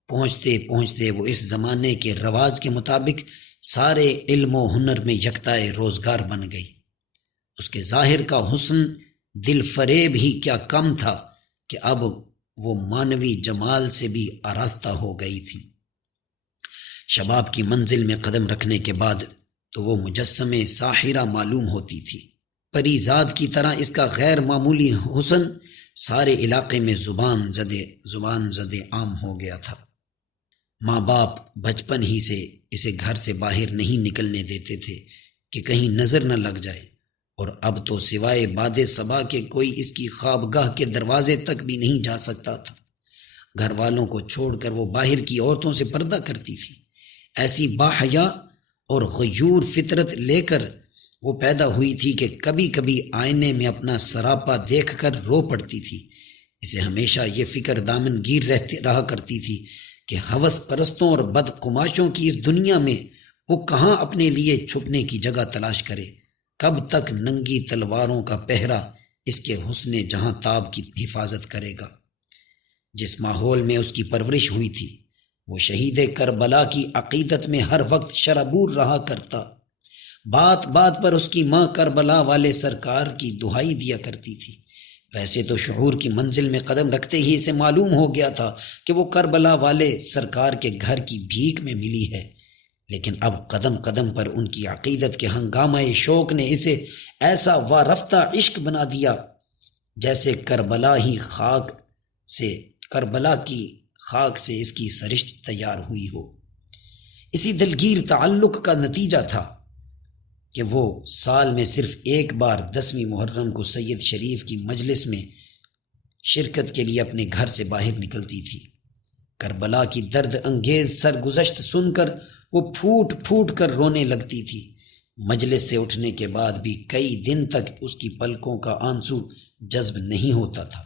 پہنچتے پہنچتے وہ اس زمانے کے رواج کے مطابق سارے علم و ہنر میں یکتائے روزگار بن گئی۔ اس کے ظاہر کا حسن دل فریب ہی کیا کم تھا کہ اب وہ مانوی جمال سے بھی آراستہ ہو گئی تھی۔ شباب کی منزل میں قدم رکھنے کے بعد تو وہ مجسمے ساحرہ معلوم ہوتی تھی۔ پری زاد کی طرح اس کا غیر معمولی حسن سارے علاقے میں زبان زدے عام ہو گیا تھا۔ ماں باپ بچپن ہی سے اسے گھر سے باہر نہیں نکلنے دیتے تھے کہ کہیں نظر نہ لگ جائے، اور اب تو سوائے باد صبا کے کوئی اس کی خوابگاہ کے دروازے تک بھی نہیں جا سکتا تھا۔ گھر والوں کو چھوڑ کر وہ باہر کی عورتوں سے پردہ کرتی تھی۔ ایسی باحیا اور غیور فطرت لے کر وہ پیدا ہوئی تھی کہ کبھی کبھی آئینے میں اپنا سراپا دیکھ کر رو پڑتی تھی۔ اسے ہمیشہ یہ فکر دامن گیر رہا کرتی تھی کہ ہوس پرستوں اور بدقماشوں کی اس دنیا میں وہ کہاں اپنے لیے چھپنے کی جگہ تلاش کرے، کب تک ننگی تلواروں کا پہرا اس کے حسن جہاں تاب کی حفاظت کرے گا۔ جس ماحول میں اس کی پرورش ہوئی تھی وہ شہید کربلا کی عقیدت میں ہر وقت شرابور رہا کرتا۔ بات بات پر اس کی ماں کربلا والے سرکار کی دہائی دیا کرتی تھی۔ ویسے تو شعور کی منزل میں قدم رکھتے ہی اسے معلوم ہو گیا تھا کہ وہ کربلا والے سرکار کے گھر کی بھیک میں ملی ہے، لیکن اب قدم قدم پر ان کی عقیدت کے ہنگامہ شوق نے اسے ایسا وارفتہ عشق بنا دیا جیسے کربلا کی خاک سے اس کی سرشت تیار ہوئی ہو۔ اسی دلگیر تعلق کا نتیجہ تھا کہ وہ سال میں صرف ایک بار 10ویں محرم کو سید شریف کی مجلس میں شرکت کے لیے اپنے گھر سے باہر نکلتی تھی۔ کربلا کی درد انگیز سرگزشت سن کر وہ پھوٹ پھوٹ کر رونے لگتی تھی۔ مجلس سے اٹھنے کے بعد بھی کئی دن تک اس کی پلکوں کا آنسو جذب نہیں ہوتا تھا۔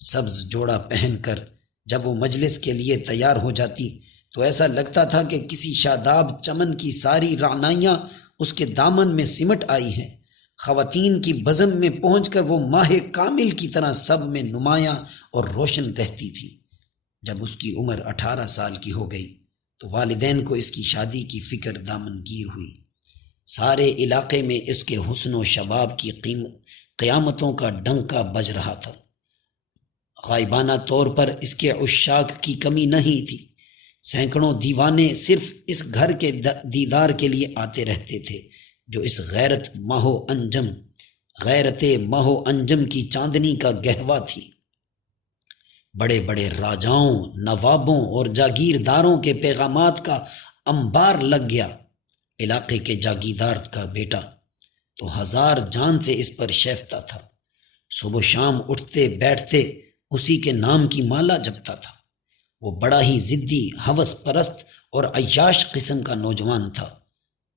سبز جوڑا پہن کر جب وہ مجلس کے لیے تیار ہو جاتی تو ایسا لگتا تھا کہ کسی شاداب چمن کی ساری رعنائیاں اس کے دامن میں سمٹ آئی ہیں۔ خواتین کی بزم میں پہنچ کر وہ ماہ کامل کی طرح سب میں نمایاں اور روشن رہتی تھی۔ جب اس کی عمر 18 سال کی ہو گئی تو والدین کو اس کی شادی کی فکر دامن گیر ہوئی۔ سارے علاقے میں اس کے حسن و شباب کی قیامتوں کا ڈنکا بج رہا تھا۔ غائبانہ طور پر اس کے عشاق کی کمی نہیں تھی۔ سینکڑوں دیوانے صرف اس گھر کے دیدار کے لیے آتے رہتے تھے جو اس غیرت ماہ و انجم کی چاندنی کا گہوا تھی۔ بڑے بڑے راجاؤں، نوابوں اور جاگیرداروں کے پیغامات کا انبار لگ گیا۔ علاقے کے جاگیردار کا بیٹا تو ہزار جان سے اس پر شیفتہ تھا۔ صبح شام اٹھتے بیٹھتے اسی کے نام کی مالا جپتا تھا۔ وہ بڑا ہی ضدی، ہوس پرست اور عیاش قسم کا نوجوان تھا۔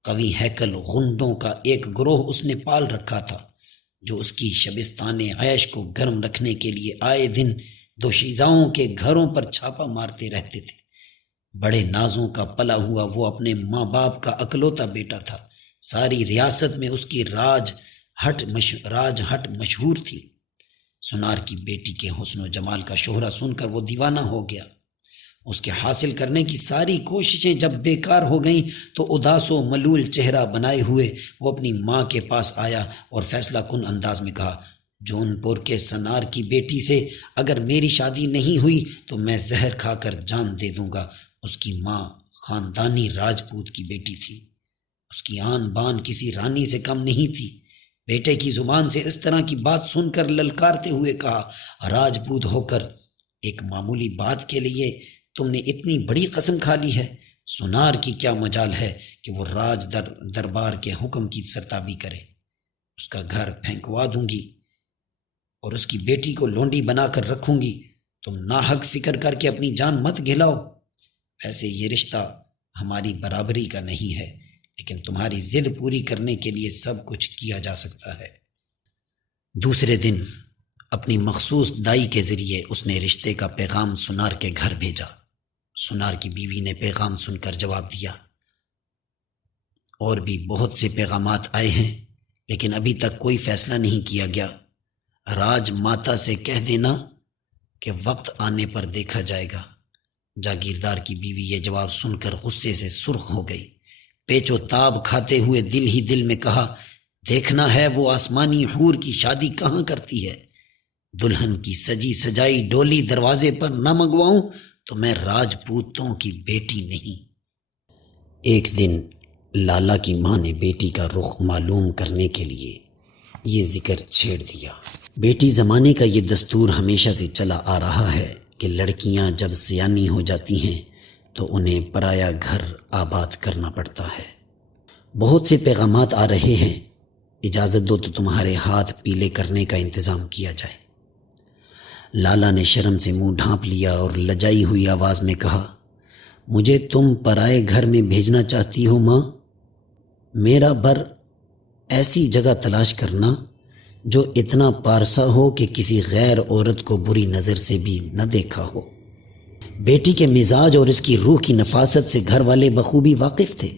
قوی ہیکل غنڈوں کا ایک گروہ اس نے پال رکھا تھا جو اس کی شبستان عیش کو گرم رکھنے کے لیے آئے دن دوشیزاؤں کے گھروں پر چھاپا مارتے رہتے تھے۔ بڑے نازوں کا پلا ہوا وہ اپنے ماں باپ کا اکلوتا بیٹا تھا۔ ساری ریاست میں اس کی راج ہٹ مشہور تھی۔ سنار کی بیٹی کے حسن و جمال کا شہرہ سن کر وہ دیوانہ ہو گیا۔ اس کے حاصل کرنے کی ساری کوششیں جب بیکار ہو گئیں تو اداس و ملول چہرہ بنائے ہوئے وہ اپنی ماں کے پاس آیا اور فیصلہ کن انداز میں کہا، جون پور کے سنار کی بیٹی سے اگر میری شادی نہیں ہوئی تو میں زہر کھا کر جان دے دوں گا۔ اس کی ماں خاندانی راجپوت کی بیٹی تھی۔ اس کی آن بان کسی رانی سے کم نہیں تھی۔ بیٹے کی زبان سے اس طرح کی بات سن کر للکارتے ہوئے کہا، راجپوت ہو کر ایک معمولی بات کے لیے تم نے اتنی بڑی قسم کھا لی ہے؟ سنار کی کیا مجال ہے کہ وہ راج دربار کے حکم کی سرتابی کرے؟ اس کا گھر پھینکوا دوں گی اور اس کی بیٹی کو لونڈی بنا کر رکھوں گی۔ تم ناحق فکر کر کے اپنی جان مت گھلاؤ۔ ویسے یہ رشتہ ہماری برابری کا نہیں ہے، لیکن تمہاری ضد پوری کرنے کے لیے سب کچھ کیا جا سکتا ہے۔ دوسرے دن اپنی مخصوص دائی کے ذریعے اس نے رشتے کا پیغام سنار کے گھر بھیجا۔ سنار کی بیوی نے پیغام سن کر جواب دیا، اور بھی بہت سے پیغامات آئے ہیں لیکن ابھی تک کوئی فیصلہ نہیں کیا گیا۔ راج ماتا سے کہہ دینا کہ وقت آنے پر دیکھا جائے گا۔ جاگیردار کی بیوی یہ جواب سن کر غصے سے سرخ ہو گئی۔ پیچ و تاب کھاتے ہوئے دل ہی دل میں کہا، دیکھنا ہے وہ آسمانی حور کی شادی کہاں کرتی ہے۔ دلہن کی سجی سجائی ڈولی دروازے پر نہ منگواؤں تو میں راجپوتوں کی بیٹی نہیں۔ ایک دن لالا کی ماں نے بیٹی کا رخ معلوم کرنے کے لیے یہ ذکر چھیڑ دیا۔ بیٹی زمانے کا یہ دستور ہمیشہ سے چلا آ رہا ہے کہ لڑکیاں جب سیانی ہو جاتی ہیں تو انہیں پرایا گھر آباد کرنا پڑتا ہے۔ بہت سے پیغامات آ رہے ہیں، اجازت دو تو تمہارے ہاتھ پیلے کرنے کا انتظام کیا جائے۔ لالا نے شرم سے منہ ڈھانپ لیا اور لجائی ہوئی آواز میں کہا، مجھے تم پرائے گھر میں بھیجنا چاہتی ہو ماں؟ میرا بر ایسی جگہ تلاش کرنا جو اتنا پارسا ہو کہ کسی غیر عورت کو بری نظر سے بھی نہ دیکھا ہو۔ بیٹی کے مزاج اور اس کی روح کی نفاست سے گھر والے بخوبی واقف تھے۔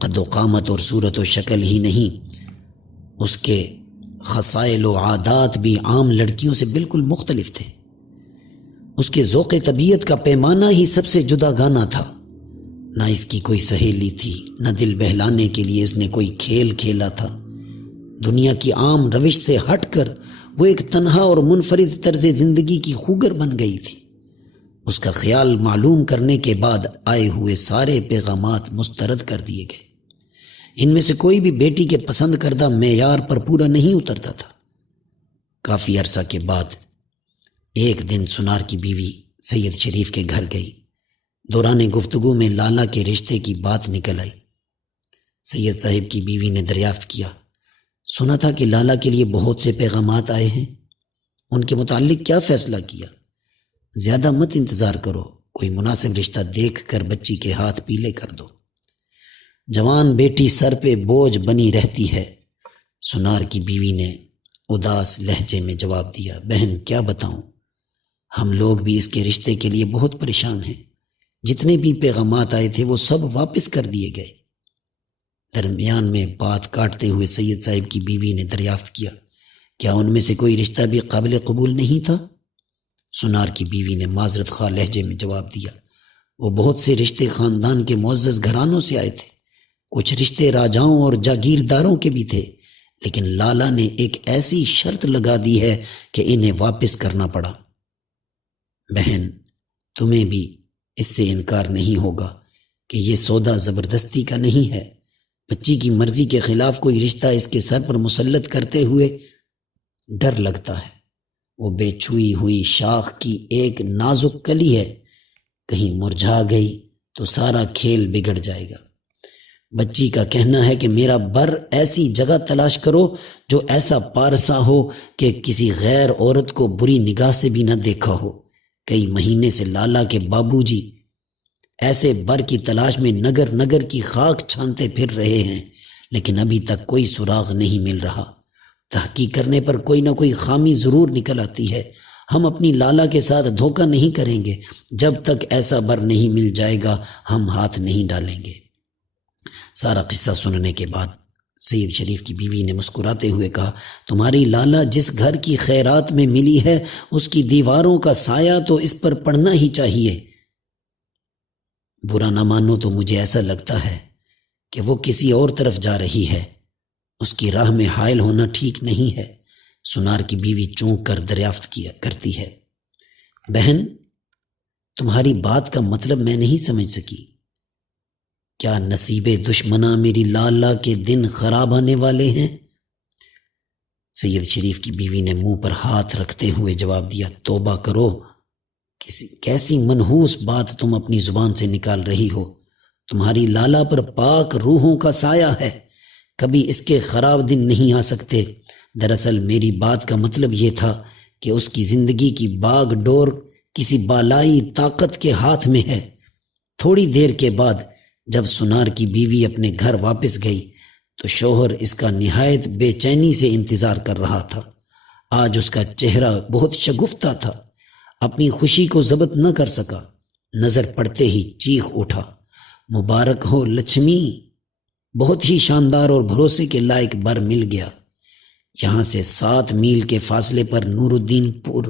قد و قامت اور صورت و شکل ہی نہیں، اس کے خصائل و عادات بھی عام لڑکیوں سے بالکل مختلف تھے۔ اس کے ذوق طبیعت کا پیمانہ ہی سب سے جدا گانا تھا۔ نہ اس کی کوئی سہیلی تھی، نہ دل بہلانے کے لیے اس نے کوئی کھیل کھیلا تھا۔ دنیا کی عام روش سے ہٹ کر وہ ایک تنہا اور منفرد طرز زندگی کی خوگر بن گئی تھی۔ اس کا خیال معلوم کرنے کے بعد آئے ہوئے سارے پیغامات مسترد کر دیے گئے۔ ان میں سے کوئی بھی بیٹی کے پسند کردہ معیار پر پورا نہیں اترتا تھا۔ کافی عرصہ کے بعد ایک دن سنار کی بیوی سید شریف کے گھر گئی۔ دوران گفتگو میں لالا کے رشتے کی بات نکل آئی۔ سید صاحب کی بیوی نے دریافت کیا، سنا تھا کہ لالا کے لیے بہت سے پیغامات آئے ہیں، ان کے متعلق کیا فیصلہ کیا؟ زیادہ مت انتظار کرو، کوئی مناسب رشتہ دیکھ کر بچی کے ہاتھ پیلے کر دو۔ جوان بیٹی سر پہ بوجھ بنی رہتی ہے، سنار کی بیوی نے اداس لہجے میں جواب دیا۔ بہن کیا بتاؤں، ہم لوگ بھی اس کے رشتے کے لیے بہت پریشان ہیں۔ جتنے بھی پیغامات آئے تھے وہ سب واپس کر دیے گئے۔ درمیان میں بات کاٹتے ہوئے سید صاحب کی بیوی نے دریافت کیا، کیا ان میں سے کوئی رشتہ بھی قابل قبول نہیں تھا؟ سنار کی بیوی نے معذرت خواہ لہجے میں جواب دیا، وہ بہت سے رشتے خاندان کے معزز گھرانوں سے آئے تھے، کچھ رشتے راجاؤں اور جاگیرداروں کے بھی تھے، لیکن لالا نے ایک ایسی شرط لگا دی ہے کہ انہیں واپس کرنا پڑا۔ بہن تمہیں بھی اس سے انکار نہیں ہوگا کہ یہ سودا زبردستی کا نہیں ہے۔ بچی کی مرضی کے خلاف کوئی رشتہ اس کے سر پر مسلط کرتے ہوئے ڈر لگتا ہے۔ وہ بے چھوئی ہوئی شاخ کی ایک نازک کلی ہے، کہیں مرجھا گئی تو سارا کھیل بگڑ جائے گا۔ بچی کا کہنا ہے کہ میرا بر ایسی جگہ تلاش کرو جو ایسا پارسا ہو کہ کسی غیر عورت کو بری نگاہ سے بھی نہ دیکھا ہو۔ کئی مہینے سے لالا کے بابو جی ایسے بر کی تلاش میں نگر نگر کی خاک چھانتے پھر رہے ہیں، لیکن ابھی تک کوئی سراغ نہیں مل رہا۔ تحقیق کرنے پر کوئی نہ کوئی خامی ضرور نکل آتی ہے۔ ہم اپنی لالا کے ساتھ دھوکہ نہیں کریں گے، جب تک ایسا بر نہیں مل جائے گا ہم ہاتھ نہیں ڈالیں گے۔ سارا قصہ سننے کے بعد سید شریف کی بیوی نے مسکراتے ہوئے کہا، تمہاری لالا جس گھر کی خیرات میں ملی ہے اس کی دیواروں کا سایہ تو اس پر پڑنا ہی چاہیے۔ برا نہ مانو تو مجھے ایسا لگتا ہے کہ وہ کسی اور طرف جا رہی ہے، اس کی راہ میں حائل ہونا ٹھیک نہیں ہے۔ سنار کی بیوی چونک کر دریافت کیا کرتی ہے، بہن تمہاری بات کا مطلب میں نہیں سمجھ سکی۔ کیا نصیب دشمناں میری لالا کے دن خراب آنے والے ہیں؟ سید شریف کی بیوی نے منہ پر ہاتھ رکھتے ہوئے جواب دیا، توبہ کرو، کیسی منحوس بات تم اپنی زبان سے نکال رہی ہو۔ تمہاری لالا پر پاک روحوں کا سایہ ہے، کبھی اس کے خراب دن نہیں آ سکتے۔ دراصل میری بات کا مطلب یہ تھا کہ اس کی زندگی کی باغ ڈور کسی بالائی طاقت کے ہاتھ میں ہے۔ تھوڑی دیر کے بعد جب سنار کی بیوی اپنے گھر واپس گئی تو شوہر اس کا نہایت بے چینی سے انتظار کر رہا تھا۔ آج اس کا چہرہ بہت شگفتہ تھا، اپنی خوشی کو ضبط نہ کر سکا، نظر پڑتے ہی چیخ اٹھا، مبارک ہو لچھمی، بہت ہی شاندار اور بھروسے کے لائق بر مل گیا۔ یہاں سے 7 میل کے فاصلے پر نور الدین پور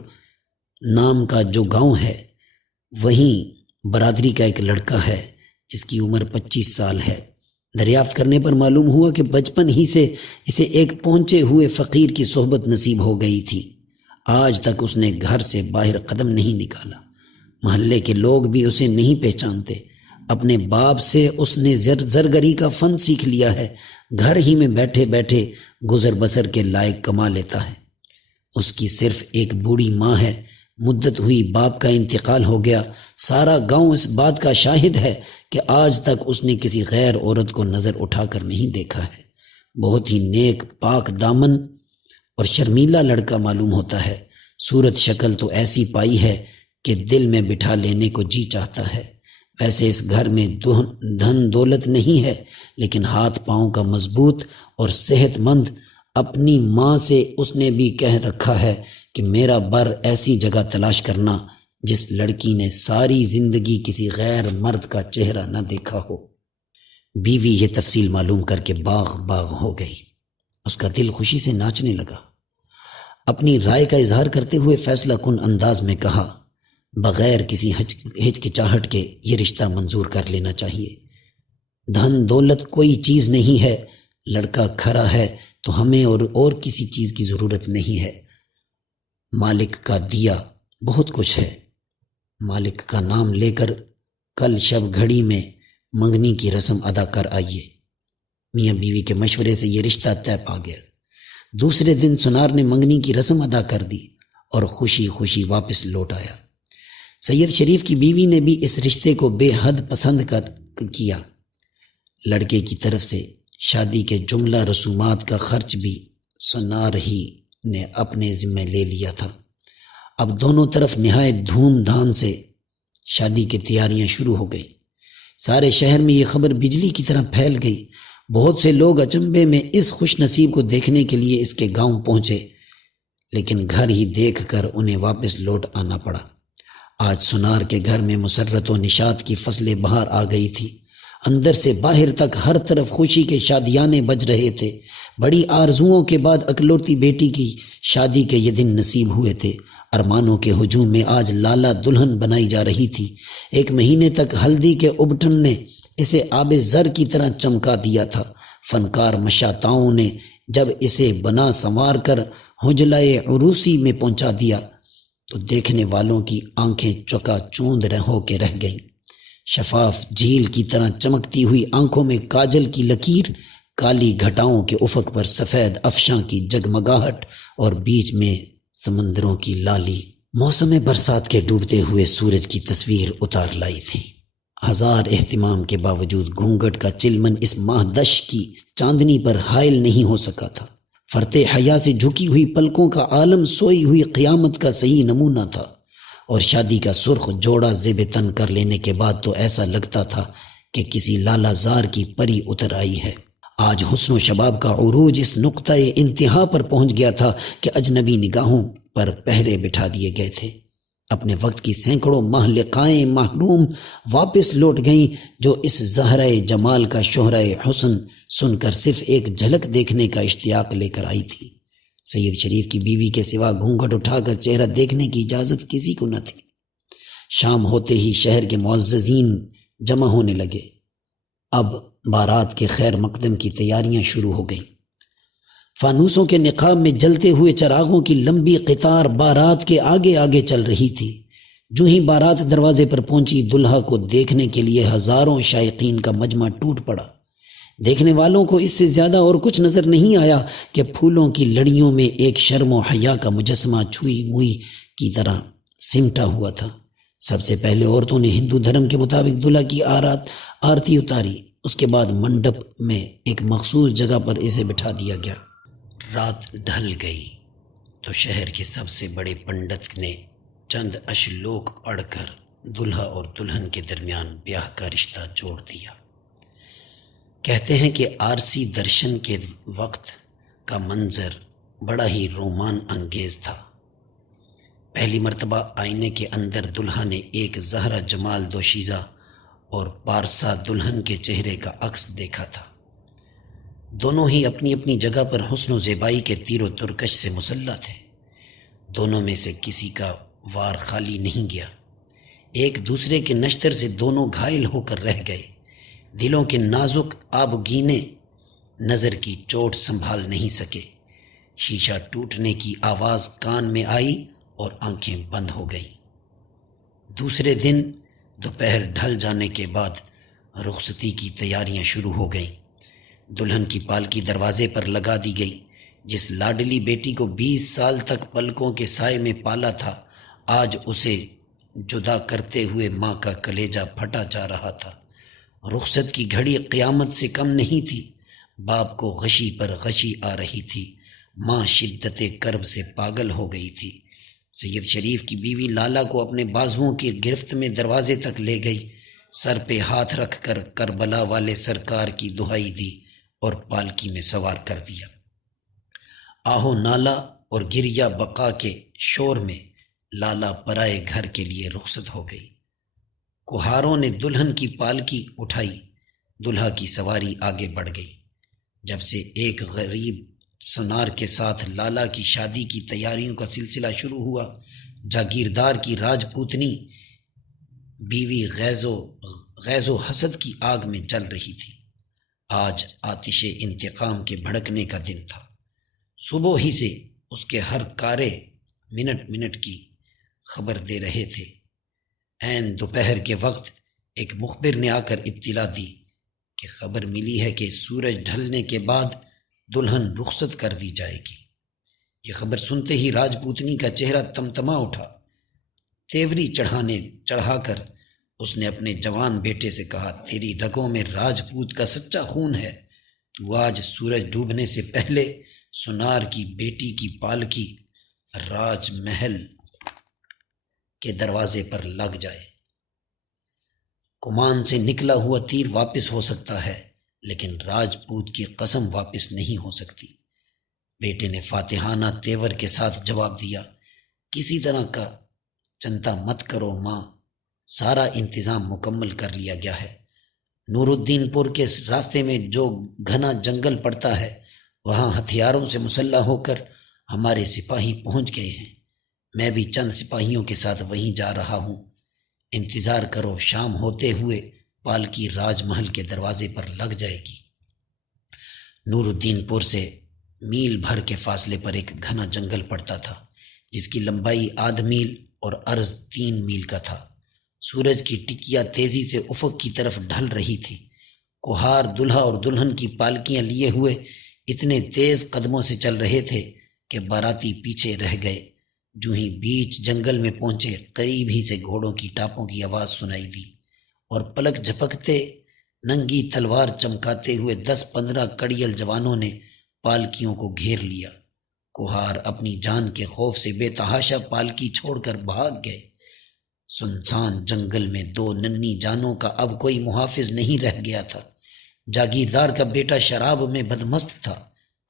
نام کا جو گاؤں ہے، وہیں برادری کا ایک لڑکا ہے جس کی عمر 25 سال ہے۔ دریافت کرنے پر معلوم ہوا کہ بچپن ہی سے اسے ایک پہنچے ہوئے فقیر کی صحبت نصیب ہو گئی تھی۔ آج تک اس نے گھر سے باہر قدم نہیں نکالا، محلے کے لوگ بھی اسے نہیں پہچانتے۔ اپنے باپ سے اس نے زرگری کا فن سیکھ لیا ہے، گھر ہی میں بیٹھے بیٹھے گزر بسر کے لائق کما لیتا ہے۔ اس کی صرف ایک بوڑھی ماں ہے، مدت ہوئی باپ کا انتقال ہو گیا۔ سارا گاؤں اس بات کا شاہد ہے کہ آج تک اس نے کسی غیر عورت کو نظر اٹھا کر نہیں دیکھا ہے۔ بہت ہی نیک، پاک دامن اور شرمیلا لڑکا معلوم ہوتا ہے۔ صورت شکل تو ایسی پائی ہے کہ دل میں بٹھا لینے کو جی چاہتا ہے۔ ویسے اس گھر میں دھن دولت نہیں ہے، لیکن ہاتھ پاؤں کا مضبوط اور صحت مند۔ اپنی ماں سے اس نے بھی کہہ رکھا ہے کہ میرا بر ایسی جگہ تلاش کرنا جس لڑکی نے ساری زندگی کسی غیر مرد کا چہرہ نہ دیکھا ہو۔ بیوی یہ تفصیل معلوم کر کے باغ باغ ہو گئی۔ اس کا دل خوشی سے ناچنے لگا۔ اپنی رائے کا اظہار کرتے ہوئے فیصلہ کن انداز میں کہا، بغیر کسی ہچکچاہٹ کے یہ رشتہ منظور کر لینا چاہیے۔ دھن دولت کوئی چیز نہیں ہے، لڑکا کھرا ہے تو ہمیں اور کسی چیز کی ضرورت نہیں ہے۔ مالک کا دیا بہت کچھ ہے۔ مالک کا نام لے کر کل شب گھڑی میں منگنی کی رسم ادا کر آئیے۔ میاں بیوی کے مشورے سے یہ رشتہ طے پا گیا۔ دوسرے دن سنار نے منگنی کی رسم ادا کر دی اور خوشی خوشی واپس لوٹ آیا۔ سید شریف کی بیوی نے بھی اس رشتے کو بے حد پسند کیا۔ لڑکے کی طرف سے شادی کے جملہ رسومات کا خرچ بھی سنار ہی نے اپنے ذمہ لے لیا تھا۔ اب دونوں طرف نہایت دھوم دھام سے شادی کی تیاریاں شروع ہو گئی۔ سارے شہر میں یہ خبر بجلی کی طرح پھیل گئی۔ بہت سے لوگ اچنبے میں اس خوش نصیب کو دیکھنے کے لیے اس کے گاؤں پہنچے، لیکن گھر ہی دیکھ کر انہیں واپس لوٹ آنا پڑا۔ آج سنار کے گھر میں مسرت و نشاط کی فصلیں بہار آ گئی تھی۔ اندر سے باہر تک ہر طرف خوشی کے شادیانے بج رہے تھے۔ بڑی آرزوؤں کے بعد اکلوتی بیٹی کی شادی کے یہ دن نصیب ہوئے تھے۔ ارمانوں کے ہجوم میں آج لالا دلہن بنائی جا رہی تھی۔ ایک مہینے تک ہلدی کے ابٹن نے اسے آب زر کی طرح چمکا دیا تھا۔ فنکار مشاتاؤں نے جب اسے بنا سنوار کر حجلۂ عروسی میں پہنچا دیا تو دیکھنے والوں کی آنکھیں چکا چوند ہو کے رہ گئیں۔ شفاف جھیل کی طرح چمکتی ہوئی آنکھوں میں کاجل کی لکیر، کالی گھٹاؤں کے افق پر سفید افشاں کی جگمگاہٹ اور بیچ میں سمندروں کی لالی موسم برسات کے ڈوبتے ہوئے سورج کی تصویر اتار لائی تھی۔ ہزار اہتمام کے باوجود گھونگھٹ کا چلمن اس ماہدش کی چاندنی پر حائل نہیں ہو سکا تھا۔ فرتے حیا سے جھکی ہوئی پلکوں کا عالم سوئی ہوئی قیامت کا صحیح نمونہ تھا، اور شادی کا سرخ جوڑا زیب تن کر لینے کے بعد تو ایسا لگتا تھا کہ کسی لالا زار کی پری اتر آئی ہے۔ آج حسن و شباب کا عروج اس نقطۂ انتہا پر پہنچ گیا تھا کہ اجنبی نگاہوں پر پہرے بٹھا دیے گئے تھے۔ اپنے وقت کی سینکڑوں مہلکائیں محروم واپس لوٹ گئیں، جو اس زہرہ جمال کا شہرہ حسن سن کر صرف ایک جھلک دیکھنے کا اشتیاق لے کر آئی تھی۔ سید شریف کی بیوی کے سوا گھونگھٹ اٹھا کر چہرہ دیکھنے کی اجازت کسی کو نہ تھی۔ شام ہوتے ہی شہر کے معززین جمع ہونے لگے۔ اب بارات کے خیر مقدم کی تیاریاں شروع ہو گئیں۔ فانوسوں کے نقاب میں جلتے ہوئے چراغوں کی لمبی قطار بارات کے آگے آگے چل رہی تھی۔ جو ہی بارات دروازے پر پہنچی، دلہا کو دیکھنے کے لیے ہزاروں شائقین کا مجمع ٹوٹ پڑا۔ دیکھنے والوں کو اس سے زیادہ اور کچھ نظر نہیں آیا کہ پھولوں کی لڑیوں میں ایک شرم و حیا کا مجسمہ چھوئی موئی کی طرح سمٹا ہوا تھا۔ سب سے پہلے عورتوں نے ہندو دھرم کے مطابق دلہا کی آرتی اتاری۔ اس کے بعد منڈپ میں ایک مخصوص جگہ پر اسے بٹھا دیا گیا۔ رات ڈھل گئی تو شہر کے سب سے بڑے پنڈت نے چند اشلوک پڑھ کر دلہا اور دلہن کے درمیان بیاہ کا رشتہ جوڑ دیا۔ کہتے ہیں کہ عارضی درشن کے وقت کا منظر بڑا ہی رومان انگیز تھا۔ پہلی مرتبہ آئینے کے اندر دلہا نے ایک زہرہ جمال دوشیزہ اور پارسا دلہن کے چہرے کا عکس دیکھا تھا۔ دونوں ہی اپنی اپنی جگہ پر حسن و زیبائی کے تیر و ترکش سے مسلح تھے۔ دونوں میں سے کسی کا وار خالی نہیں گیا۔ ایک دوسرے کے نشتر سے دونوں گھائل ہو کر رہ گئے۔ دلوں کے نازک آبگینے نظر کی چوٹ سنبھال نہیں سکے۔ شیشہ ٹوٹنے کی آواز کان میں آئی اور آنکھیں بند ہو گئیں۔ دوسرے دن دوپہر ڈھل جانے کے بعد رخصتی کی تیاریاں شروع ہو گئیں۔ دلہن کی پالکی دروازے پر لگا دی گئی۔ جس لاڈلی بیٹی کو 20 سال تک پلکوں کے سائے میں پالا تھا، آج اسے جدا کرتے ہوئے ماں کا کلیجہ پھٹا جا رہا تھا۔ رخصت کی گھڑی قیامت سے کم نہیں تھی۔ باپ کو غشی پر غشی آ رہی تھی، ماں شدت کرب سے پاگل ہو گئی تھی۔ سید شریف کی بیوی لالا کو اپنے بازوؤں کی گرفت میں دروازے تک لے گئی، سر پہ ہاتھ رکھ کر کربلا والے سرکار کی دہائی دی اور پالکی میں سوار کر دیا۔ آہو نالا اور گریا بقا کے شور میں لالا پرائے گھر کے لیے رخصت ہو گئی۔ کہاروں نے دلہن کی پالکی اٹھائی، دلہا کی سواری آگے بڑھ گئی۔ جب سے ایک غریب سونار کے ساتھ لالا کی شادی کی تیاریوں کا سلسلہ شروع ہوا، جاگیردار کی راجپوتنی بیوی غیظ و حسد کی آگ میں جل رہی تھی۔ آج آتش انتقام کے بھڑکنے کا دن تھا۔ صبح ہی سے اس کے ہر کارے منٹ منٹ کی خبر دے رہے تھے۔ عین دوپہر کے وقت ایک مخبر نے آ کر اطلاع دی کہ خبر ملی ہے کہ سورج ڈھلنے کے بعد دلہن رخصت کر دی جائے گی۔ یہ خبر سنتے ہی راجپوتنی کا چہرہ تمتما اٹھا۔ تیوری چڑھا کر اس نے اپنے جوان بیٹے سے کہا، تیری رگوں میں راجپوت کا سچا خون ہے، تو آج سورج ڈوبنے سے پہلے سونار کی بیٹی کی پالکی راج محل کے دروازے پر لگ جائے۔ کمان سے نکلا ہوا تیر واپس ہو سکتا ہے، لیکن راجپوت کی قسم واپس نہیں ہو سکتی۔ بیٹے نے فاتحانہ تیور کے ساتھ جواب دیا، کسی طرح کا چنتا مت کرو ماں، سارا انتظام مکمل کر لیا گیا ہے۔ نور الدین پور کے راستے میں جو گھنا جنگل پڑتا ہے، وہاں ہتھیاروں سے مسلح ہو کر ہمارے سپاہی پہنچ گئے ہیں۔ میں بھی چند سپاہیوں کے ساتھ وہیں جا رہا ہوں۔ انتظار کرو، شام ہوتے ہوئے پالکی راج محل کے دروازے پر لگ جائے گی۔ نور الدین پور سے میل بھر کے فاصلے پر ایک گھنا جنگل پڑتا تھا، جس کی لمبائی 1.5 میل اور عرض 3 میل کا تھا۔ سورج کی ٹکیا تیزی سے افق کی طرف ڈھل رہی تھی۔ کہار دلہا اور دلہن کی پالکیاں لیے ہوئے اتنے تیز قدموں سے چل رہے تھے کہ باراتی پیچھے رہ گئے۔ جو ہی بیچ جنگل میں پہنچے، قریب ہی سے گھوڑوں کی ٹاپوں کی آواز سنائی دی اور پلک جھپکتے ننگی تلوار چمکاتے ہوئے 10-15 کڑیل جوانوں نے پالکیوں کو گھیر لیا۔ کہار اپنی جان کے خوف سے بے تحاشا پالکی چھوڑ کر بھاگ گئے۔ سنسان جنگل میں 2 ننھی جانوں کا اب کوئی محافظ نہیں رہ گیا تھا۔ جاگیردار کا بیٹا شراب میں بدمست تھا۔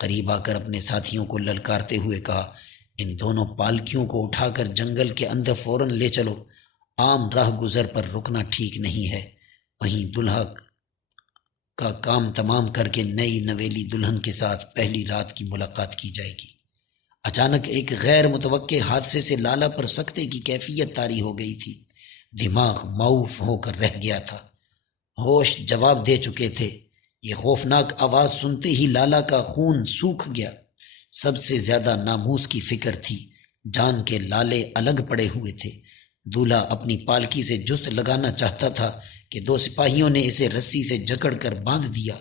قریب آ کر اپنے ساتھیوں کو للکارتے ہوئے کہا، ان دونوں پالکیوں کو اٹھا کر جنگل کے اندر فوراً لے چلو، عام راہ گزر پر رکنا ٹھیک نہیں ہے۔ وہیں دلہا کا کام تمام کر کے نئی نویلی دلہن کے ساتھ پہلی رات کی ملاقات کی جائے گی۔ اچانک ایک غیر متوقع حادثے سے لالا پر سکتے کی کیفیت طاری ہو گئی تھی۔ دماغ معوف ہو کر رہ گیا تھا، ہوش جواب دے چکے تھے۔ یہ خوفناک آواز سنتے ہی لالا کا خون سوکھ گیا۔ سب سے زیادہ ناموس کی فکر تھی، جان کے لالے الگ پڑے ہوئے تھے۔ دولہا اپنی پالکی سے جست لگانا چاہتا تھا کہ 2 سپاہیوں نے اسے رسی سے جکڑ کر باندھ دیا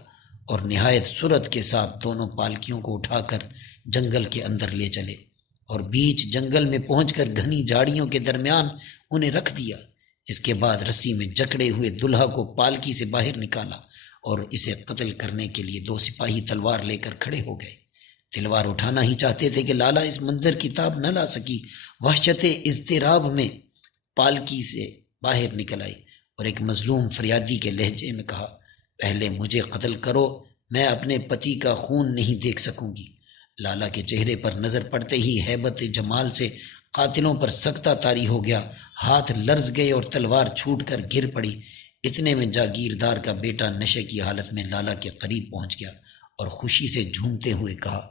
اور نہایت سرعت کے ساتھ دونوں پالکیوں کو اٹھا کر جنگل کے اندر لے چلے اور بیچ جنگل میں پہنچ کر گھنی جھاڑیوں کے درمیان انہیں رکھ دیا۔ اس کے بعد رسی میں جکڑے ہوئے دلہا کو پالکی سے باہر نکالا اور اسے قتل کرنے کے لیے 2 سپاہی تلوار لے کر کھڑے ہو گئے۔ تلوار اٹھانا ہی چاہتے تھے کہ لالا اس منظر کی تاب نہ لا سکی۔ وحشت اضطراب میں پالکی سے باہر نکل آئی اور ایک مظلوم فریادی کے لہجے میں کہا، پہلے مجھے قتل کرو، میں اپنے پتی کا خون نہیں دیکھ سکوں گی۔ لالا کے چہرے پر نظر پڑتے ہی ہیبت جمال سے قاتلوں پر سکتہ طاری ہو گیا، ہاتھ لرز گئے اور تلوار چھوٹ کر گر پڑی۔ اتنے میں جاگیردار کا بیٹا نشے کی حالت میں لالا کے قریب پہنچ گیا اور خوشی سے جھومتے ہوئے کہا،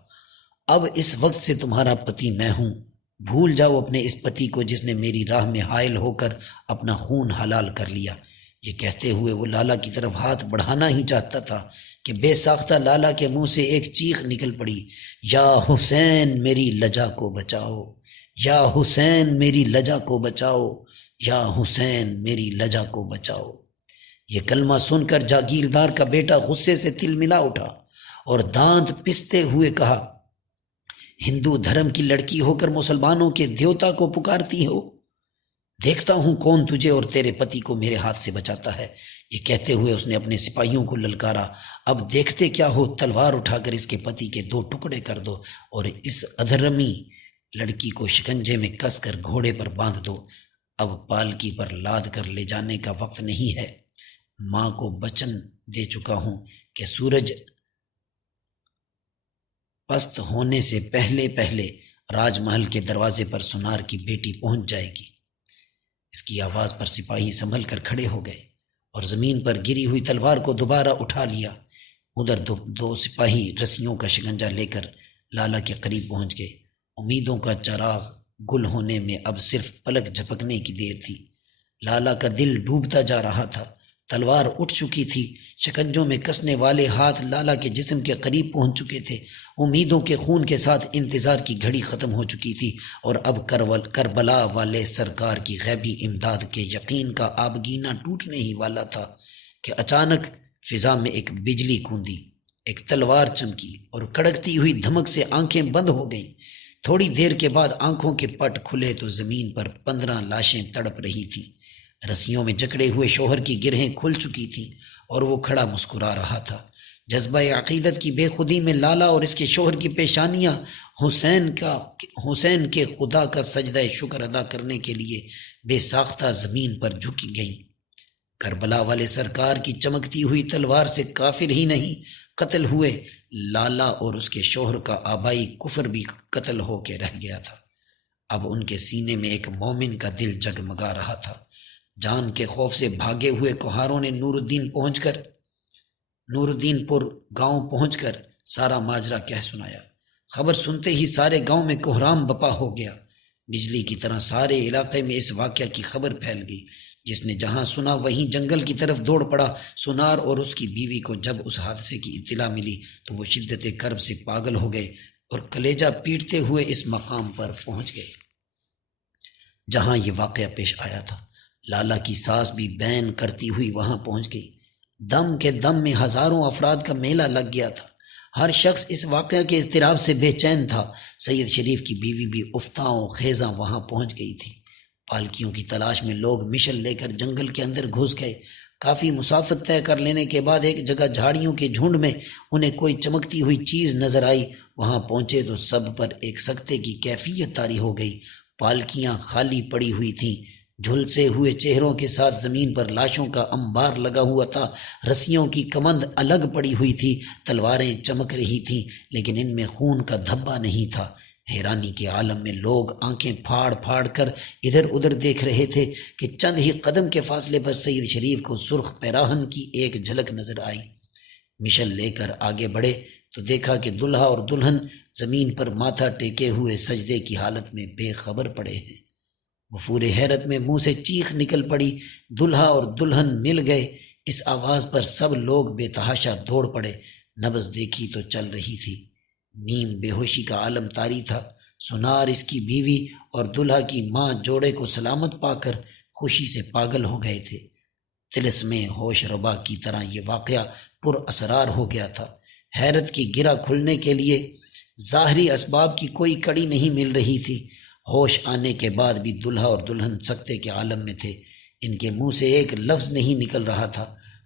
اب اس وقت سے تمہارا پتی میں ہوں، بھول جاؤ اپنے اس پتی کو جس نے میری راہ میں حائل ہو کر اپنا خون حلال کر لیا۔ یہ کہتے ہوئے وہ لالا کی طرف ہاتھ بڑھانا ہی چاہتا تھا کہ بے ساختہ لالا کے منہ سے ایک چیخ نکل پڑی، یا حسین میری لجا کو بچاؤ، یا حسین میری لجا کو بچاؤ، یا حسین میری لجا کو بچاؤ۔ یہ کلمہ سن کر جاگیردار کا بیٹا غصے سے تلملا اٹھا اور دانت پستے ہوئے کہا، ہندو دھرم کی لڑکی ہو کر مسلمانوں کے دیوتا کو پکارتی ہو؟ دیکھتا ہوں کون تجھے اور تیرے پتی کو میرے ہاتھ سے بچاتا ہے۔ یہ کہتے ہوئے اس نے اپنے سپاہیوں کو للکارا، اب دیکھتے کیا ہو، تلوار اٹھا کر اس کے پتی کے 2 ٹکڑے کر دو اور اس ادھرمی لڑکی کو شکنجے میں کس کر گھوڑے پر باندھ دو۔ اب پالکی پر لاد کر لے جانے کا وقت نہیں ہے۔ ماں کو وچن دے چکا ہوں کہ سورج پست ہونے سے پہلے پہلے راج محل کے دروازے پر سنار کی بیٹی پہنچ جائے گی۔ اس کی آواز پر سپاہی سنبھل کر کھڑے ہو گئے اور زمین پر گری ہوئی تلوار کو دوبارہ اٹھا لیا۔ ادھر دو سپاہی رسیوں کا شکنجا لے کر لالا کے قریب پہنچ گئے۔ امیدوں کا چراغ گل ہونے میں اب صرف پلک جھپکنے کی دیر تھی۔ لالا کا دل ڈوبتا جا رہا تھا، تلوار اٹھ چکی تھی، شکنجوں میں کسنے والے ہاتھ لالا کے جسم کے قریب پہنچ چکے تھے۔ امیدوں کے خون کے ساتھ انتظار کی گھڑی ختم ہو چکی تھی اور اب کربلا والے سرکار کی غیبی امداد کے یقین کا آبگینہ ٹوٹنے ہی والا تھا کہ اچانک فضا میں ایک بجلی کوندی، ایک تلوار چمکی اور کڑکتی ہوئی دھمک سے آنکھیں بند ہو گئیں۔ تھوڑی دیر کے بعد آنکھوں کے پٹ کھلے تو زمین پر 15 لاشیں تڑپ رہی تھیں۔ رسیوں میں جکڑے ہوئے شوہر کی گرہیں کھل چکی تھیں اور وہ کھڑا مسکرا رہا تھا۔ جذبہ عقیدت کی بے خودی میں لالا اور اس کے شوہر کی پیشانیاں حسین کے خدا کا سجدہ شکر ادا کرنے کے لیے بے ساختہ زمین پر جھک گئیں۔ کربلا والے سرکار کی چمکتی ہوئی تلوار سے کافر ہی نہیں قتل ہوئے، لالا اور اس کے شوہر کا آبائی کفر بھی قتل ہو کے رہ گیا تھا۔ اب ان کے سینے میں ایک مومن کا دل جگمگا رہا تھا۔ جان کے خوف سے بھاگے ہوئے کوہاروں نے نور الدین پور گاؤں پہنچ کر سارا ماجرا کہہ سنایا۔ خبر سنتے ہی سارے گاؤں میں کوہرام بپا ہو گیا۔ بجلی کی طرح سارے علاقے میں اس واقعہ کی خبر پھیل گئی۔ جس نے جہاں سنا وہیں جنگل کی طرف دوڑ پڑا۔ سنار اور اس کی بیوی کو جب اس حادثے کی اطلاع ملی تو وہ شدت کرب سے پاگل ہو گئے اور کلیجہ پیٹتے ہوئے اس مقام پر پہنچ گئے جہاں یہ واقعہ پیش آیا تھا۔ لالا کی ساس بھی بین کرتی ہوئی وہاں پہنچ گئی۔ دم کے دم میں ہزاروں افراد کا میلہ لگ گیا تھا۔ ہر شخص اس واقعہ کے اضطراب سے بے چین تھا۔ سید شریف کی بیوی بھی افتاں و خیزاں وہاں پہنچ گئی تھی۔ پالکیوں کی تلاش میں لوگ مشل لے کر جنگل کے اندر گھس گئے۔ کافی مسافت طے کر لینے کے بعد ایک جگہ جھاڑیوں کے جھنڈ میں انہیں کوئی چمکتی ہوئی چیز نظر آئی۔ وہاں پہنچے تو سب پر ایک سکتے کی کیفیت طاری ہو گئی۔ پالکیاں خالی پڑی ہوئی تھیں، جھلسے ہوئے چہروں کے ساتھ زمین پر لاشوں کا انبار لگا ہوا تھا۔ رسیوں کی کمند الگ پڑی ہوئی تھی، تلواریں چمک رہی تھیں لیکن ان میں خون کا دھبا نہیں تھا۔ حیرانی کے عالم میں لوگ آنکھیں پھاڑ پھاڑ کر ادھر ادھر دیکھ رہے تھے کہ چند ہی قدم کے فاصلے پر سید شریف کو سرخ پیراہن کی ایک جھلک نظر آئی۔ مشل لے کر آگے بڑھے تو دیکھا کہ دلہا اور دلہن زمین پر ماتھا ٹیکے ہوئے سجدے کی حالت میں بے خبر پڑے ہیں۔ وفور حیرت میں منہ سے چیخ نکل پڑی، دلہا اور دلہن مل گئے۔ اس آواز پر سب لوگ بے تحاشا دوڑ پڑے۔ نبض دیکھی تو چل رہی تھی۔ نیم بے ہوشی کا عالم طاری تھا۔ سنار، اس کی بیوی اور دلہا کی ماں جوڑے کو سلامت پا کر خوشی سے پاگل ہو گئے تھے۔ طلسم ہوش ربا کی طرح یہ واقعہ پر اسرار ہو گیا تھا۔ حیرت کی گرہ کھلنے کے لیے ظاہری اسباب کی کوئی کڑی نہیں مل رہی تھی۔ ہوش آنے کے بعد بھی دلہا اور دلہن سکتے کے عالم میں تھے۔ ان کے منہ سے ایک لفظ نہیں نکل رہا تھا۔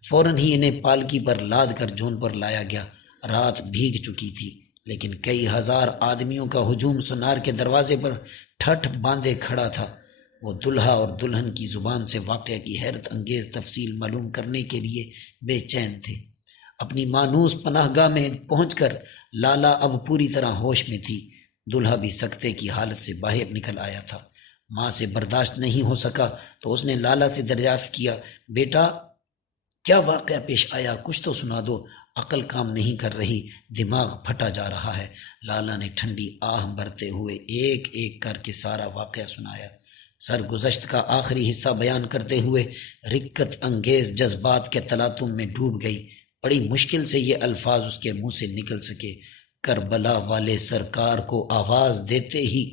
فوراً ہی انہیں پالکی پر لاد کر جون پر لایا گیا۔ رات بھیگ چکی تھی لیکن کئی ہزار آدمیوں کا ہجوم سنار کے دروازے پر ٹھٹھ باندھے کھڑا تھا۔ وہ دلہا اور دلہن کی زبان سے واقعہ کی حیرت انگیز تفصیل معلوم کرنے کے لیے بے چین تھے۔ اپنی مانوس پناہ گاہ میں پہنچ کر لالا اب پوری طرح ہوش میں تھی۔ دلہا بھی سکتے کی حالت سے باہر نکل آیا تھا۔ ماں سے برداشت نہیں ہو سکا تو اس نے لالا سے دریافت کیا، بیٹا کیا واقعہ پیش آیا؟ کچھ تو سنا دو۔ عقل کام نہیں کر رہی، دماغ پھٹا جا رہا ہے۔ لالا نے ٹھنڈی آہ بھرتے ہوئے ایک ایک کر کے سارا واقعہ سنایا۔ سرگزشت کا آخری حصہ بیان کرتے ہوئے رکت انگیز جذبات کے تلاطم میں ڈوب گئی۔ بڑی مشکل سے یہ الفاظ اس کے منہ سے نکل سکے۔ کربلا والے سرکار کو آواز دیتے ہی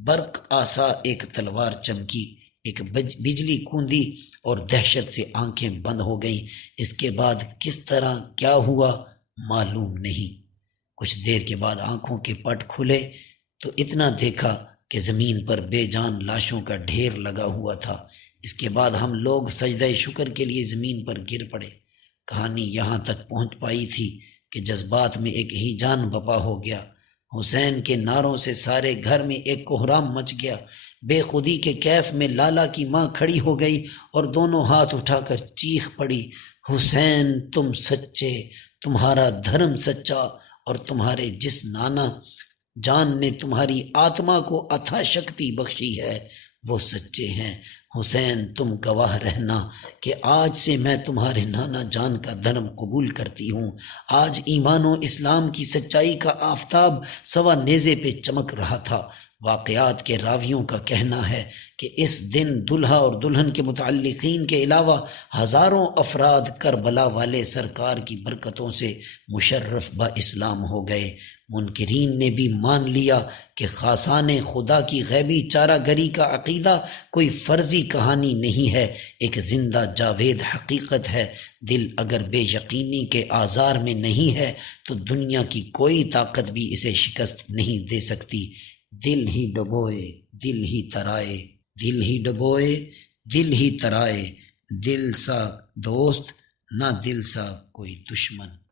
برق آسا ایک تلوار چمکی، ایک بجلی کوندی اور دہشت سے آنکھیں بند ہو گئیں۔ اس کے بعد کس طرح کیا ہوا معلوم نہیں۔ کچھ دیر کے بعد آنکھوں کے پٹ کھلے، تو اتنا دیکھا کہ زمین پر بے جان لاشوں کا ڈھیر لگا ہوا تھا۔ اس کے بعد ہم لوگ سجدہ شکر کے لیے زمین پر گر پڑے۔ کہانی یہاں تک پہنچ پائی تھی کہ جذبات میں ایک ہی جان بپا ہو گیا۔ حسین کے نعروں سے سارے گھر میں ایک کوہرام مچ گیا۔ بے خودی کے کیف میں لالا کی ماں کھڑی ہو گئی اور دونوں ہاتھ اٹھا کر چیخ پڑی، حسین تم سچے، تمہارا دھرم سچا، اور تمہارے جس نانا جان نے تمہاری آتما کو اتھا شکتی بخشی ہے وہ سچے ہیں۔ حسین تم گواہ رہنا کہ آج سے میں تمہارے نانا جان کا دھرم قبول کرتی ہوں۔ آج ایمان و اسلام کی سچائی کا آفتاب سوا نیزے پہ چمک رہا تھا۔ واقعات کے راویوں کا کہنا ہے کہ اس دن دلہا اور دلہن کے متعلقین کے علاوہ ہزاروں افراد کربلا والے سرکار کی برکتوں سے مشرف با اسلام ہو گئے۔ منکرین نے بھی مان لیا کہ خاصان خدا کی غیبی چارہ گری کا عقیدہ کوئی فرضی کہانی نہیں ہے، ایک زندہ جاوید حقیقت ہے۔ دل اگر بے یقینی کے آزار میں نہیں ہے تو دنیا کی کوئی طاقت بھی اسے شکست نہیں دے سکتی۔ دل ہی ڈبوئے دل ہی ترائے، دل ہی ڈبوئے دل ہی ترائے، دل سا دوست نہ دل سا کوئی دشمن۔